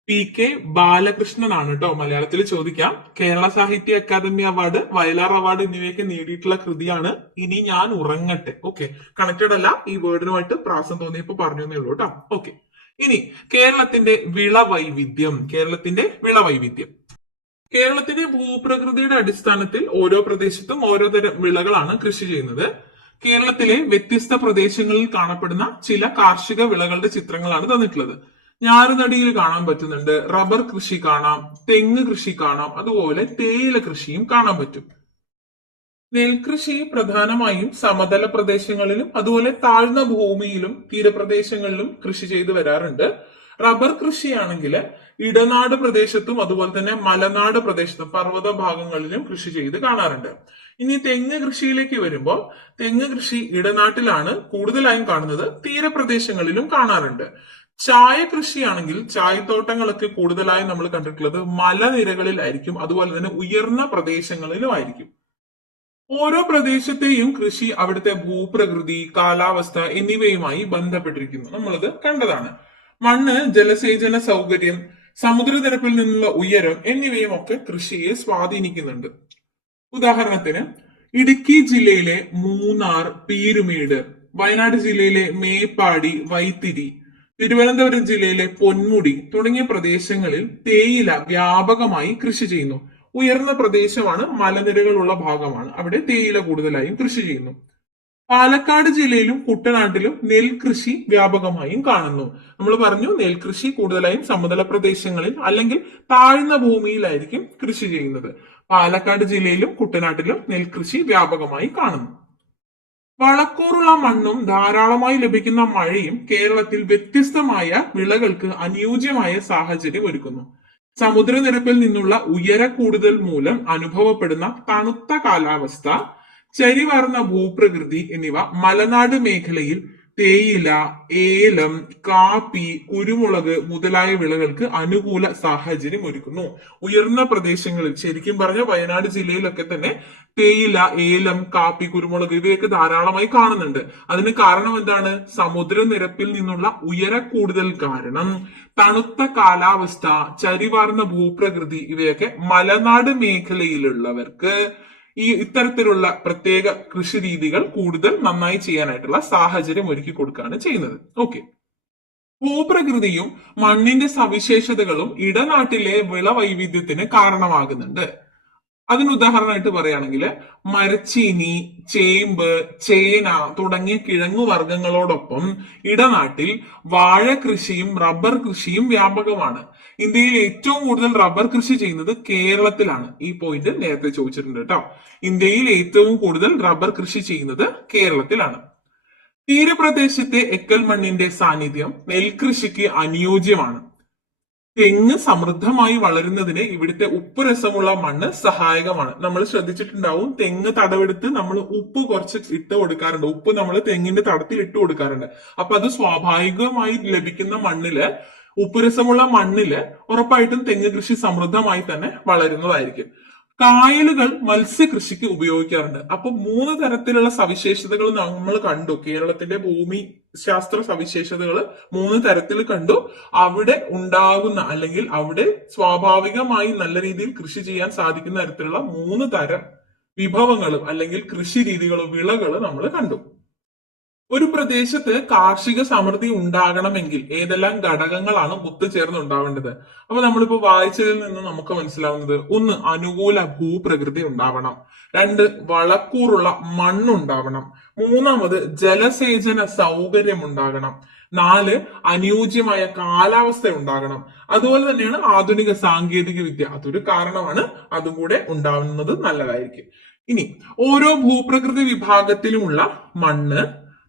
PK ബാലകൃഷ്ണനാണ് കേട്ടോ. മലയാളത്തിൽ ചോദിക്കാം. കേരള സാഹിത്യ അക്കാദമി അവാർഡ്, വയലാർ അവാർഡ് എന്നിവയൊക്കെ നേടിയിട്ടുള്ള കൃതിയാണ് ഇനി ഞാൻ ഉറങ്ങട്ടെ. ഓക്കെ, കണക്റ്റഡ് അല്ല, ഈ വേർഡിനുമായിട്ട് പ്രാസം തോന്നിയപ്പോ പറഞ്ഞു എന്നേ ഉള്ളൂ കേട്ടോ. ഓക്കെ, ഇനി കേരളത്തിന്റെ വിളവൈവിധ്യം. കേരളത്തിന്റെ ഭൂപ്രകൃതിയുടെ അടിസ്ഥാനത്തിൽ ഓരോ പ്രദേശത്തും ഓരോ തരം വിളകളാണ് കൃഷി ചെയ്യുന്നത്. കേരളത്തിലെ വ്യത്യസ്ത പ്രദേശങ്ങളിൽ കാണപ്പെടുന്ന ചില കാർഷിക വിളകളുടെ ചിത്രങ്ങളാണ് തന്നിട്ടുള്ളത്. ഞാറുനടിയിൽ കാണാൻ പറ്റുന്നുണ്ട്, റബ്ബർ കൃഷി കാണാം, തെങ്ങ് കൃഷി കാണാം, അതുപോലെ തേയില കൃഷിയും കാണാൻ പറ്റും. നെൽകൃഷി പ്രധാനമായും സമതല പ്രദേശങ്ങളിലും അതുപോലെ താഴ്ന്ന ഭൂമിയിലും തീരപ്രദേശങ്ങളിലും കൃഷി ചെയ്തു വരാറുണ്ട്. റബ്ബർ കൃഷിയാണെങ്കിൽ ഇടനാട് പ്രദേശത്തും അതുപോലെ തന്നെ മലനാട് പ്രദേശത്തും പർവ്വത ഭാഗങ്ങളിലും കൃഷി ചെയ്ത് കാണാറുണ്ട്. ഇനി തെങ്ങ് കൃഷിയിലേക്ക് വരുമ്പോൾ തെങ്ങ് കൃഷി ഇടനാട്ടിലാണ് കൂടുതലായും കാണുന്നത്, തീരപ്രദേശങ്ങളിലും കാണാറുണ്ട്. ചായ കൃഷിയാണെങ്കിൽ ചായത്തോട്ടങ്ങളൊക്കെ കൂടുതലായും നമ്മൾ കണ്ടിട്ടുള്ളത് മലനിരകളിലായിരിക്കും, അതുപോലെ തന്നെ ഉയർന്ന പ്രദേശങ്ങളിലും ആയിരിക്കും. ഓരോ പ്രദേശത്തെയും കൃഷി അവിടുത്തെ ഭൂപ്രകൃതി, കാലാവസ്ഥ എന്നിവയുമായി ബന്ധപ്പെട്ടിരിക്കുന്നു. നമ്മളത് കണ്ടതാണ്. മണ്ണ്, ജലസേചന സൗകര്യം, സമുദ്രനിരപ്പിൽ നിന്നുള്ള ഉയരം എന്നിവയും ഒക്കെ കൃഷിയെ സ്വാധീനിക്കുന്നുണ്ട്. ഉദാഹരണത്തിന് ഇടുക്കി ജില്ലയിലെ മൂന്നാർ, പീരുമേട്, വയനാട് ജില്ലയിലെ മേപ്പാടി, വൈത്തിരി, തിരുവനന്തപുരം ജില്ലയിലെ പൊന്മുടി തുടങ്ങിയ പ്രദേശങ്ങളിൽ തേയില വ്യാപകമായി കൃഷി ചെയ്യുന്നു. ഉയർന്ന പ്രദേശമാണ്, മലനിരകളുള്ള ഭാഗമാണ്, അവിടെ തേയില കൂടുതലായും കൃഷി ചെയ്യുന്നു. പാലക്കാട് ജില്ലയിലും കുട്ടനാട്ടിലും നെൽകൃഷി വ്യാപകമായും കാണുന്നു. നമ്മൾ പറഞ്ഞു നെൽകൃഷി കൂടുതലായും സമതല പ്രദേശങ്ങളിൽ അല്ലെങ്കിൽ താഴ്ന്ന ഭൂമിയിലായിരിക്കും കൃഷി ചെയ്യുന്നത്. പാലക്കാട് ജില്ലയിലും കുട്ടനാട്ടിലും നെൽകൃഷി വ്യാപകമായി കാണുന്നു. വളക്കൂറുള്ള മണ്ണും ധാരാളമായി ലഭിക്കുന്ന മഴയും കേരളത്തിൽ വ്യത്യസ്തമായ വിളകൾക്ക് അനുയോജ്യമായ സാഹചര്യം ഒരുക്കുന്നു. സമുദ്രനിരപ്പിൽ നിന്നുള്ള ഉയര കൂടുതൽ മൂലം അനുഭവപ്പെടുന്ന തണുത്ത കാലാവസ്ഥ, ചരിവാർന്ന ഭൂപ്രകൃതി എന്നിവ മലനാട് മേഖലയിൽ തേയില, ഏലം, കാപ്പി, കുരുമുളക് മുതലായ വിളകൾക്ക് അനുകൂല സാഹചര്യം ഒരുക്കുന്നു. ഉയർന്ന പ്രദേശങ്ങളിൽ, ശരിക്കും പറഞ്ഞ വയനാട് ജില്ലയിലൊക്കെ തന്നെ തേയില, ഏലം, കാപ്പി, കുരുമുളക് ഇവയൊക്കെ ധാരാളമായി കാണുന്നുണ്ട്. അതിന് കാരണം എന്താണ്? സമുദ്രനിരപ്പിൽ നിന്നുള്ള ഉയര കൂടുതൽ കാരണം, തണുത്ത കാലാവസ്ഥ, ചരിവാർന്ന ഭൂപ്രകൃതി ഇവയൊക്കെ മലനാട് മേഖലയിലുള്ളവർക്ക് ഈ ഇത്തരത്തിലുള്ള പ്രത്യേക കൃഷി രീതികൾ കൂടുതൽ നന്നായി ചെയ്യാനായിട്ടുള്ള സാഹചര്യം ഒരുക്കി കൊടുക്കുകയാണ് ചെയ്യുന്നത്. ഓക്കെ, ഭൂപ്രകൃതിയും മണ്ണിന്റെ സവിശേഷതകളും ഇടനാട്ടിലെ വിളവൈവിധ്യത്തിന് കാരണമാകുന്നുണ്ട്. അതിന് ഉദാഹരണമായിട്ട് പറയുകയാണെങ്കിൽ മരച്ചീനി, ചേമ്പ്, ചേന തുടങ്ങിയ കിഴങ്ങു വർഗങ്ങളോടൊപ്പം ഇടനാട്ടിൽ വാഴ കൃഷിയും റബ്ബർ കൃഷിയും വ്യാപകമാണ്. ഇന്ത്യയിൽ ഏറ്റവും കൂടുതൽ റബ്ബർ കൃഷി ചെയ്യുന്നത് കേരളത്തിലാണ്. ഈ പോയിന്റ് നേരത്തെ ചോദിച്ചിട്ടുണ്ട് കേട്ടോ. ഇന്ത്യയിൽ ഏറ്റവും കൂടുതൽ റബ്ബർ കൃഷി ചെയ്യുന്നത് കേരളത്തിലാണ്. തീരപ്രദേശത്തെ എക്കൽ മണ്ണിന്റെ സാന്നിധ്യം നെൽകൃഷിക്ക് അനുയോജ്യമാണ്. തെങ്ങ് സമൃദ്ധമായി വളരുന്നതിന് ഇവിടുത്തെ ഉപ്പ് രസമുള്ള മണ്ണ് സഹായകമാണ്. നമ്മൾ ശ്രദ്ധിച്ചിട്ടുണ്ടാവും, തെങ്ങ് തടവെടുത്ത് നമ്മൾ ഉപ്പ് കുറച്ച് ഇട്ട് കൊടുക്കാറുണ്ട്. ഉപ്പ് നമ്മൾ തെങ്ങിന്റെ തടത്തിൽ ഇട്ട് കൊടുക്കാറുണ്ട്. അപ്പൊ അത് സ്വാഭാവികമായി ലഭിക്കുന്ന മണ്ണില്, ഉപ്പ് രസമുള്ള മണ്ണില് ഉറപ്പായിട്ടും തെങ്ങ് കൃഷി സമൃദ്ധമായി തന്നെ വളരുന്നതായിരിക്കും. കായലുകൾ മത്സ്യകൃഷിക്ക് ഉപയോഗിക്കാറുണ്ട്. അപ്പൊ 3 തരത്തിലുള്ള സവിശേഷതകൾ നമ്മൾ കണ്ടു. കേരളത്തിന്റെ ഭൂമി ശാസ്ത്ര സവിശേഷതകൾ 3 തരത്തിൽ കണ്ടു. അവിടെ ഉണ്ടാകുന്ന അല്ലെങ്കിൽ അവിടെ സ്വാഭാവികമായി നല്ല രീതിയിൽ കൃഷി ചെയ്യാൻ സാധിക്കുന്ന തരത്തിലുള്ള 3 തരം വിഭവങ്ങളും അല്ലെങ്കിൽ കൃഷി രീതികളും വിളകളും നമ്മൾ കണ്ടു. ഒരു പ്രദേശത്ത് കാർഷിക സമൃദ്ധി ഉണ്ടാകണമെങ്കിൽ ഏതെല്ലാം ഘടകങ്ങളാണ് ഒത്തുചേർന്ന് ഉണ്ടാവേണ്ടത്? അപ്പൊ നമ്മളിപ്പോ വായിച്ചതിൽ നിന്ന് നമുക്ക് മനസ്സിലാവുന്നത്, 1, അനുകൂല ഭൂപ്രകൃതി ഉണ്ടാവണം. 2, വളക്കൂറുള്ള മണ്ണുണ്ടാവണം. 3, ജലസേചന സൗകര്യം ഉണ്ടാകണം. 4, അനുയോജ്യമായ കാലാവസ്ഥ ഉണ്ടാകണം. അതുപോലെ തന്നെയാണ് ആധുനിക സാങ്കേതിക വിദ്യ, അതൊരു കാരണമാണ്. അതും കൂടെ ഉണ്ടാവുന്നത് നല്ലതായിരിക്കും. ഇനി ഓരോ ഭൂപ്രകൃതി വിഭാഗത്തിലുമുള്ള മണ്ണ്,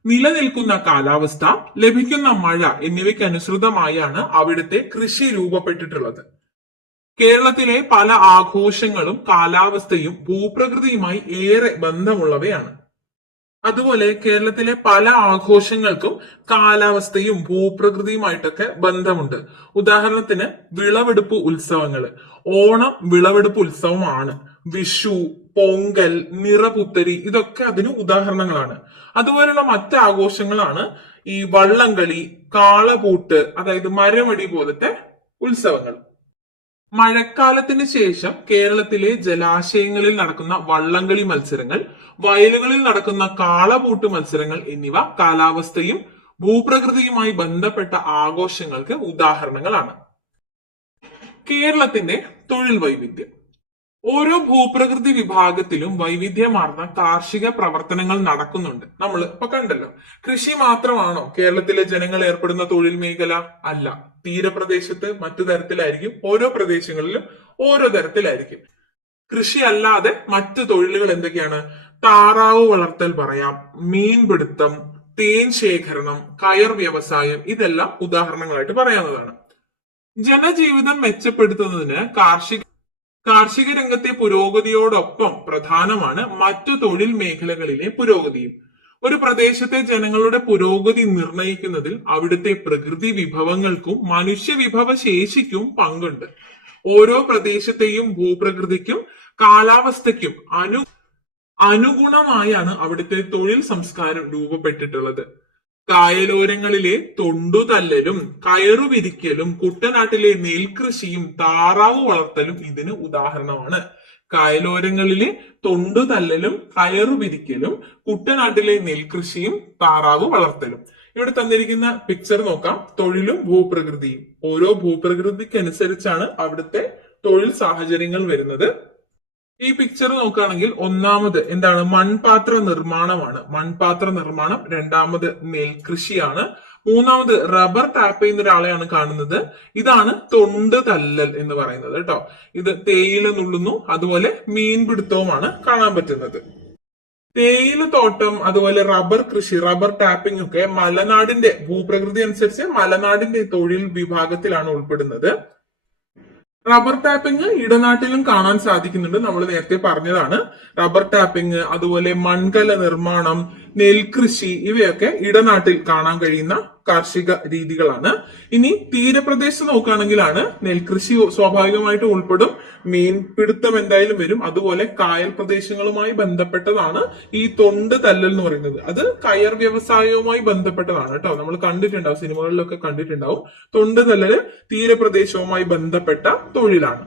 നിലനിൽക്കുന്ന കാലാവസ്ഥ, ലഭിക്കുന്ന മഴ എന്നിവയ്ക്ക് അനുസൃതമായാണ് അവിടുത്തെ കൃഷി രൂപപ്പെട്ടിട്ടുള്ളത്. കേരളത്തിലെ പല ആഘോഷങ്ങളും കാലാവസ്ഥയും ഭൂപ്രകൃതിയുമായി ഏറെ ബന്ധമുള്ളവയാണ്. അതുപോലെ കേരളത്തിലെ പല ആഘോഷങ്ങൾക്കും കാലാവസ്ഥയും ഭൂപ്രകൃതിയുമായിട്ടൊക്കെ ബന്ധമുണ്ട്. ഉദാഹരണത്തിന് വിളവെടുപ്പ് ഉത്സവങ്ങൾ. ഓണം വിളവെടുപ്പ് ഉത്സവമാണ്. വിഷു, പൊങ്കൽ, നിറപുത്തരി ഇതൊക്കെ അതിന് ഉദാഹരണങ്ങളാണ്. അതുപോലുള്ള മറ്റ് ആഘോഷങ്ങളാണ് ഈ വള്ളംകളി, കാളപൂട്ട്, അതായത് മരമടി പോലത്തെ ഉത്സവങ്ങൾ. മഴക്കാലത്തിന് ശേഷം കേരളത്തിലെ ജലാശയങ്ങളിൽ നടക്കുന്ന വള്ളംകളി മത്സരങ്ങൾ, വയലുകളിൽ നടക്കുന്ന കാളപൂട്ട് മത്സരങ്ങൾ എന്നിവ കാലാവസ്ഥയും ഭൂപ്രകൃതിയുമായി ബന്ധപ്പെട്ട ആഘോഷങ്ങൾക്ക് ഉദാഹരണങ്ങളാണ്. കേരളത്തിന്റെ തൊഴിൽ വൈവിധ്യം. ഓരോ ഭൂപ്രകൃതി വിഭാഗത്തിലും വൈവിധ്യമാർന്ന കാർഷിക പ്രവർത്തനങ്ങൾ നടക്കുന്നുണ്ട്. നമ്മൾ ഇപ്പൊ കണ്ടല്ലോ. കൃഷി മാത്രമാണോ കേരളത്തിലെ ജനങ്ങൾ ഏർപ്പെടുന്ന തൊഴിൽ മേഖല? അല്ല. തീരപ്രദേശത്ത് മറ്റു തരത്തിലായിരിക്കും, ഓരോ പ്രദേശങ്ങളിലും ഓരോ തരത്തിലായിരിക്കും. കൃഷി അല്ലാതെ മറ്റു തൊഴിലുകൾ എന്തൊക്കെയാണ്? താറാവ് വളർത്തൽ പറയാം, മീൻപിടുത്തം, തേൻ ശേഖരണം, കയർ വ്യവസായം, ഇതെല്ലാം ഉദാഹരണങ്ങളായിട്ട് പറയാവുന്നതാണ്. ജനജീവിതം മെച്ചപ്പെടുത്തുന്നതിന് കാർഷിക രംഗത്തെ പുരോഗതിയോടൊപ്പം പ്രധാനമാണ് മറ്റു തൊഴിൽ മേഖലകളിലെ പുരോഗതിയും. ഒരു പ്രദേശത്തെ ജനങ്ങളുടെ പുരോഗതി നിർണയിക്കുന്നതിൽ അവിടുത്തെ പ്രകൃതി വിഭവങ്ങൾക്കും മനുഷ്യ വിഭവ ശേഷിക്കും പങ്കുണ്ട്. ഓരോ പ്രദേശത്തെയും ഭൂപ്രകൃതിക്കും കാലാവസ്ഥയ്ക്കും അനുഗുണമായാണ് അവിടുത്തെ തൊഴിൽ സംസ്കാരം രൂപപ്പെട്ടിട്ടുള്ളത്. കായലോരങ്ങളിലെ തൊണ്ടുതല്ലലും കയറുവിരിക്കലും കുട്ടനാട്ടിലെ നെൽകൃഷിയും താറാവ് വളർത്തലും ഇതിന് ഉദാഹരണമാണ്. കായലോരങ്ങളിലെ തൊണ്ടുതല്ലലും കയറുവിരിക്കലും കുട്ടനാട്ടിലെ നെൽകൃഷിയും താറാവ് വളർത്തലും. ഇവിടെ തന്നിരിക്കുന്ന പിക്ചർ നോക്കാം. തൊഴിലും ഭൂപ്രകൃതിയും. ഓരോ ഭൂപ്രകൃതിക്കനുസരിച്ചാണ് അവിടുത്തെ തൊഴിൽ സാഹചര്യങ്ങൾ വരുന്നത്. ഈ പിക്ചർ നോക്കുകയാണെങ്കിൽ ഒന്നാമത് എന്താണ്? മൺപാത്ര നിർമ്മാണമാണ്. മൺപാത്ര നിർമ്മാണം. രണ്ടാമത് നെൽകൃഷിയാണ്. മൂന്നാമത് റബ്ബർ ടാപ്പ് ചെയ്യുന്ന ഒരാളെയാണ് കാണുന്നത്. ഇതാണ് തൊണ്ട് തല്ലൽ എന്ന് പറയുന്നത് കേട്ടോ. ഇത് തേയില നുള്ളുന്നു, അതുപോലെ മീൻപിടുത്തവുമാണ് കാണാൻ പറ്റുന്നത്. തേയില തോട്ടം, അതുപോലെ റബ്ബർ കൃഷി, റബ്ബർ ടാപ്പിംഗ് ഒക്കെ മലനാടിന്റെ ഭൂപ്രകൃതി അനുസരിച്ച് മലനാടിന്റെ തൊഴിൽ വിഭാഗത്തിലാണ് ഉൾപ്പെടുന്നത്. റബ്ബർ ടാപ്പിംഗ് ഇടനാട്ടിലും കാണാൻ സാധിക്കുന്നുണ്ട്. നമ്മൾ നേരത്തെ പറഞ്ഞതാണ്. റബ്ബർ ടാപ്പിംഗ്, അതുപോലെ മൺകല നിർമ്മാണം, നെൽകൃഷി ഇവയൊക്കെ ഇടനാട്ടിൽ കാണാൻ കഴിയുന്ന കാർഷിക രീതികളാണ്. ഇനി തീരപ്രദേശത്ത് നോക്കുകയാണെങ്കിലാണ് നെൽകൃഷി സ്വാഭാവികമായിട്ട് ഉൾപ്പെടും, മീൻപിടുത്തം എന്തായാലും വരും. അതുപോലെ കായൽ പ്രദേശങ്ങളുമായി ബന്ധപ്പെട്ടതാണ് ഈ തൊണ്ട് തല്ലൽ എന്ന് പറയുന്നത്. അത് കയർ വ്യവസായവുമായി ബന്ധപ്പെട്ടതാണ് കേട്ടോ. നമ്മൾ കണ്ടിട്ടുണ്ടാവും, സിനിമകളിലൊക്കെ കണ്ടിട്ടുണ്ടാവും. തൊണ്ട് തല്ലല് തീരപ്രദേശവുമായി ബന്ധപ്പെട്ട തൊഴിലാണ്.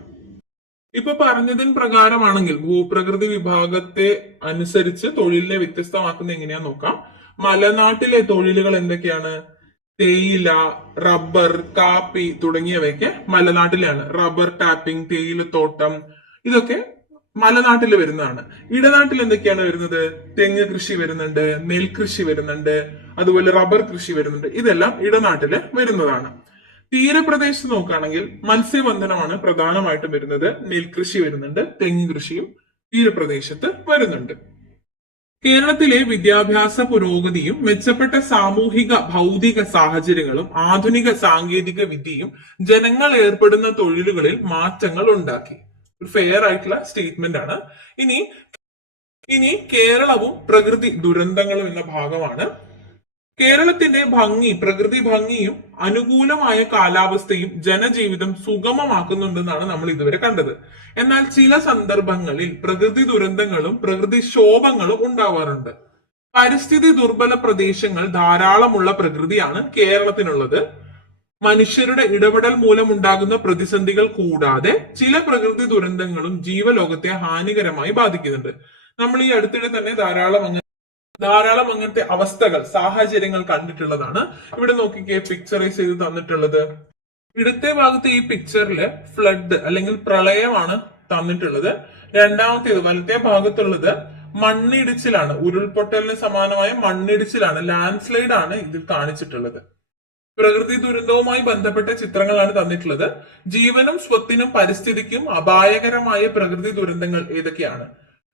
ഇപ്പൊ പറഞ്ഞതിന് പ്രകാരമാണെങ്കിൽ ഭൂപ്രകൃതി വിഭാഗത്തെ അനുസരിച്ച് തൊഴിലിനെ വ്യത്യസ്തമാക്കുന്ന എങ്ങനെയാ നോക്കാം. മലനാട്ടിലെ തൊഴിലുകൾ എന്തൊക്കെയാണ്? തേയില, റബ്ബർ, കാപ്പി തുടങ്ങിയവയൊക്കെ മലനാട്ടിലാണ്. റബ്ബർ ടാപ്പിംഗ്, തേയിലത്തോട്ടം ഇതൊക്കെ മലനാട്ടിൽ വരുന്നതാണ്. ഇടനാട്ടിൽ എന്തൊക്കെയാണ് വരുന്നത്? തെങ്ങ് കൃഷി വരുന്നുണ്ട്, നെൽകൃഷി വരുന്നുണ്ട്, അതുപോലെ റബ്ബർ കൃഷി വരുന്നുണ്ട്. ഇതെല്ലാം ഇടനാട്ടില് വരുന്നതാണ്. തീരപ്രദേശത്ത് നോക്കുകയാണെങ്കിൽ മത്സ്യബന്ധനമാണ് പ്രധാനമായിട്ടും വരുന്നത്. നെൽകൃഷി വരുന്നുണ്ട്, തെങ്ങ് കൃഷിയും തീരപ്രദേശത്ത് വരുന്നുണ്ട്. കേരളത്തിലെ വിദ്യാഭ്യാസ പുരോഗതിയും മെച്ചപ്പെട്ട സാമൂഹിക ഭൗതിക സാഹചര്യങ്ങളും ആധുനിക സാങ്കേതിക വിദ്യയും ജനങ്ങൾ ഏർപ്പെടുന്ന തൊഴിലുകളിൽ മാറ്റങ്ങൾ ഉണ്ടാക്കി. ഒരു ഫെയർ ആയിട്ടുള്ള സ്റ്റേറ്റ്മെന്റ് ആണ്. ഇനി കേരളവും പ്രകൃതി ദുരന്തങ്ങളും എന്ന ഭാഗമാണ്. കേരളത്തിന്റെ പ്രകൃതി ഭംഗിയും അനുകൂലമായ കാലാവസ്ഥയും ജനജീവിതം സുഗമമാക്കുന്നുണ്ടെന്നാണ് നമ്മൾ ഇതുവരെ കണ്ടത്. എന്നാൽ ചില സന്ദർഭങ്ങളിൽ പ്രകൃതി ദുരന്തങ്ങളും പ്രകൃതിക്ഷോഭങ്ങളും ഉണ്ടാവാറുണ്ട്. പരിസ്ഥിതി ദുർബല പ്രദേശങ്ങൾ ധാരാളമുള്ള പ്രകൃതിയാണ് കേരളത്തിനുള്ളത്. മനുഷ്യരുടെ ഇടപെടൽ മൂലമുണ്ടാകുന്ന പ്രതിസന്ധികൾ കൂടാതെ ചില പ്രകൃതി ദുരന്തങ്ങളും ജീവലോകത്തെ ഹാനികരമായി ബാധിക്കുന്നുണ്ട്. നമ്മൾ ഈ അടുത്തിടെ തന്നെ ധാരാളം അങ്ങനത്തെ അവസ്ഥകൾ, സാഹചര്യങ്ങൾ കണ്ടിട്ടുള്ളതാണ്. ഇവിടെ നോക്കിക്കേ, പിക്ചറൈസ് ചെയ്ത് തന്നിട്ടുള്ളത്. ഇടത്തെ ഭാഗത്ത് ഈ പിക്ചറില് ഫ്ലഡ് അല്ലെങ്കിൽ പ്രളയമാണ് തന്നിട്ടുള്ളത്. രണ്ടാമത്തേത് വലത്തെ ഭാഗത്തുള്ളത് മണ്ണിടിച്ചിലാണ്. ഉരുൾപൊട്ടലിന് സമാനമായ മണ്ണിടിച്ചിലാണ്, ലാൻഡ് സ്ലൈഡ് ആണ് ഇതിൽ കാണിച്ചിട്ടുള്ളത്. പ്രകൃതി ദുരന്തവുമായി ബന്ധപ്പെട്ട ചിത്രങ്ങളാണ് തന്നിട്ടുള്ളത്. ജീവനും സ്വത്തിനും പരിസ്ഥിതിക്കും അപായകരമായ പ്രകൃതി ദുരന്തങ്ങൾ ഏതൊക്കെയാണ്?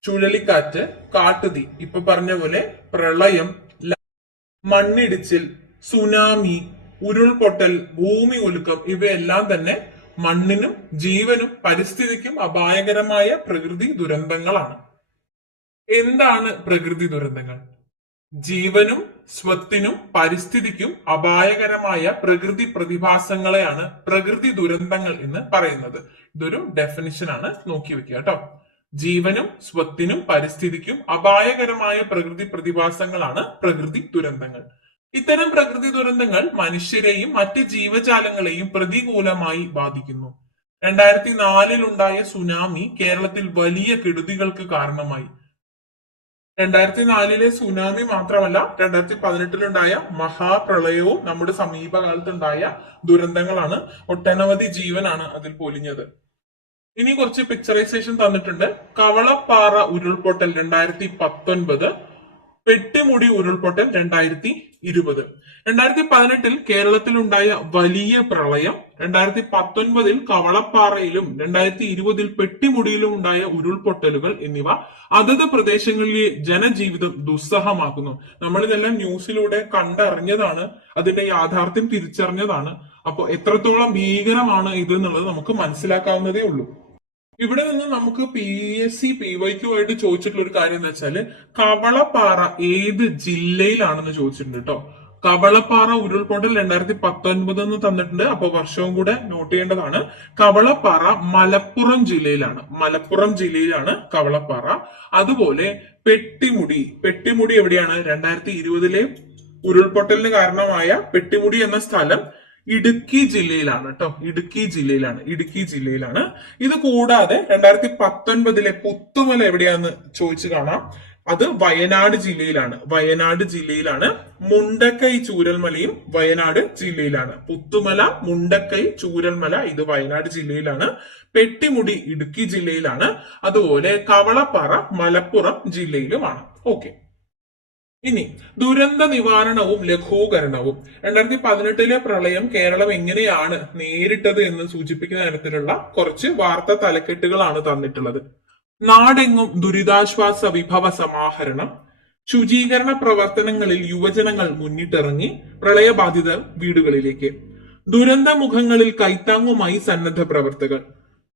ചുഴലിക്കാറ്റ്, കാട്ടുതീ, ഇപ്പൊ പറഞ്ഞ പോലെ പ്രളയം, മണ്ണിടിച്ചിൽ, സുനാമി, ഉരുൾപൊട്ടൽ, ഭൂമി ഉലുക്കം ഇവയെല്ലാം തന്നെ മണ്ണിനും ജീവനും പരിസ്ഥിതിക്കും അപായകരമായ പ്രകൃതി ദുരന്തങ്ങളാണ്. എന്താണ് പ്രകൃതി ദുരന്തങ്ങൾ? ജീവനും സ്വത്തിനും പരിസ്ഥിതിക്കും അപായകരമായ പ്രകൃതി പ്രതിഭാസങ്ങളെയാണ് പ്രകൃതി ദുരന്തങ്ങൾ എന്ന് പറയുന്നത്. ഇതൊരു ഡെഫിനിഷൻ ആണ്, നോക്കി വെക്കുക കേട്ടോ. ജീവനും സ്വത്തിനും പരിസ്ഥിതിക്കും അപായകരമായ പ്രകൃതി പ്രതിഭാസങ്ങളാണ് പ്രകൃതി ദുരന്തങ്ങൾ. ഇത്തരം പ്രകൃതി ദുരന്തങ്ങൾ മനുഷ്യരെയും മറ്റ് ജീവജാലങ്ങളെയും പ്രതികൂലമായി ബാധിക്കുന്നു. 2004 ഉണ്ടായ സുനാമി കേരളത്തിൽ വലിയ കെടുതികൾക്ക് കാരണമായി. 2004 സുനാമി മാത്രമല്ല, 2018 മഹാപ്രളയവും നമ്മുടെ സമീപകാലത്തുണ്ടായ ദുരന്തങ്ങളാണ്. ഒട്ടനവധി ജീവനാണ് അതിൽ പൊലിഞ്ഞത്. ഇനി കുറച്ച് പിക്ചറൈസേഷൻ തന്നിട്ടുണ്ട്. കവളപ്പാറ ഉരുൾപൊട്ടൽ 2019, പെട്ടിമുടി ഉരുൾപൊട്ടൽ 2020. 2018 കേരളത്തിലുണ്ടായ വലിയ പ്രളയം, 2019 കവളപ്പാറയിലും 2020 പെട്ടിമുടിയിലും ഉണ്ടായ ഉരുൾപൊട്ടലുകൾ എന്നിവ അതത് പ്രദേശങ്ങളിലെ ജനജീവിതം ദുസ്സഹമാക്കുന്നു. നമ്മളിതെല്ലാം ന്യൂസിലൂടെ കണ്ടറിഞ്ഞതാണ്, അതിന്റെ യാഥാർത്ഥ്യം തിരിച്ചറിഞ്ഞതാണ്. അപ്പോൾ എത്രത്തോളം ഭീകരമാണ് ഇത് എന്നുള്ളത് നമുക്ക് മനസ്സിലാക്കാവുന്നതേ ഉള്ളൂ. ഇവിടെ നിന്ന് നമുക്ക് PSC PYQ ആയിട്ട് ചോദിച്ചിട്ടുള്ള ഒരു കാര്യം എന്ന് വെച്ചാല് കവളപ്പാറ ഏത് ജില്ലയിലാണെന്ന് ചോദിച്ചിട്ടുണ്ട് കേട്ടോ. കവളപ്പാറ ഉരുൾപൊട്ടൽ 2019 എന്ന് തന്നിട്ടുണ്ട്. അപ്പൊ വർഷവും കൂടെ നോട്ട് ചെയ്യേണ്ടതാണ്. കവളപ്പാറ മലപ്പുറം ജില്ലയിലാണ് കവളപ്പാറ. അതുപോലെ പെട്ടിമുടി എവിടെയാണ്? 2020 ഉരുൾപൊട്ടലിന് കാരണമായ പെട്ടിമുടി എന്ന സ്ഥലം ഇടുക്കി ജില്ലയിലാണ് കേട്ടോ. ഇടുക്കി ജില്ലയിലാണ്. ഇത് കൂടാതെ 2019 പുത്തുമല എവിടെയാന്ന് ചോദിച്ചു കാണാം. അത് വയനാട് ജില്ലയിലാണ്. മുണ്ടക്കൈ ചൂരൽമലയും വയനാട് ജില്ലയിലാണ്. പുത്തുമല, മുണ്ടക്കൈ, ചൂരൽമല ഇത് വയനാട് ജില്ലയിലാണ്. പെട്ടിമുടി ഇടുക്കി ജില്ലയിലാണ്. അതുപോലെ കവളപ്പാറ മലപ്പുറം ജില്ലയിലുമാണ്. ഓക്കെ. ഇനി ദുരന്ത നിവാരണവും ലഘൂകരണവും. 2018 പ്രളയം കേരളം എങ്ങനെയാണ് നേരിട്ടത് എന്ന് സൂചിപ്പിക്കുന്ന തരത്തിലുള്ള കുറച്ച് വാർത്താ തലക്കെട്ടുകളാണ് തന്നിട്ടുള്ളത്. നാടെങ്ങും ദുരിതാശ്വാസ വിഭവ സമാഹരണം, ശുചീകരണ പ്രവർത്തനങ്ങളിൽ യുവജനങ്ങൾ മുന്നിട്ടിറങ്ങി, പ്രളയബാധിതർ വീടുകളിലേക്ക്, ദുരന്തമുഖങ്ങളിൽ കൈത്താങ്ങുമായി സന്നദ്ധ പ്രവർത്തകർ,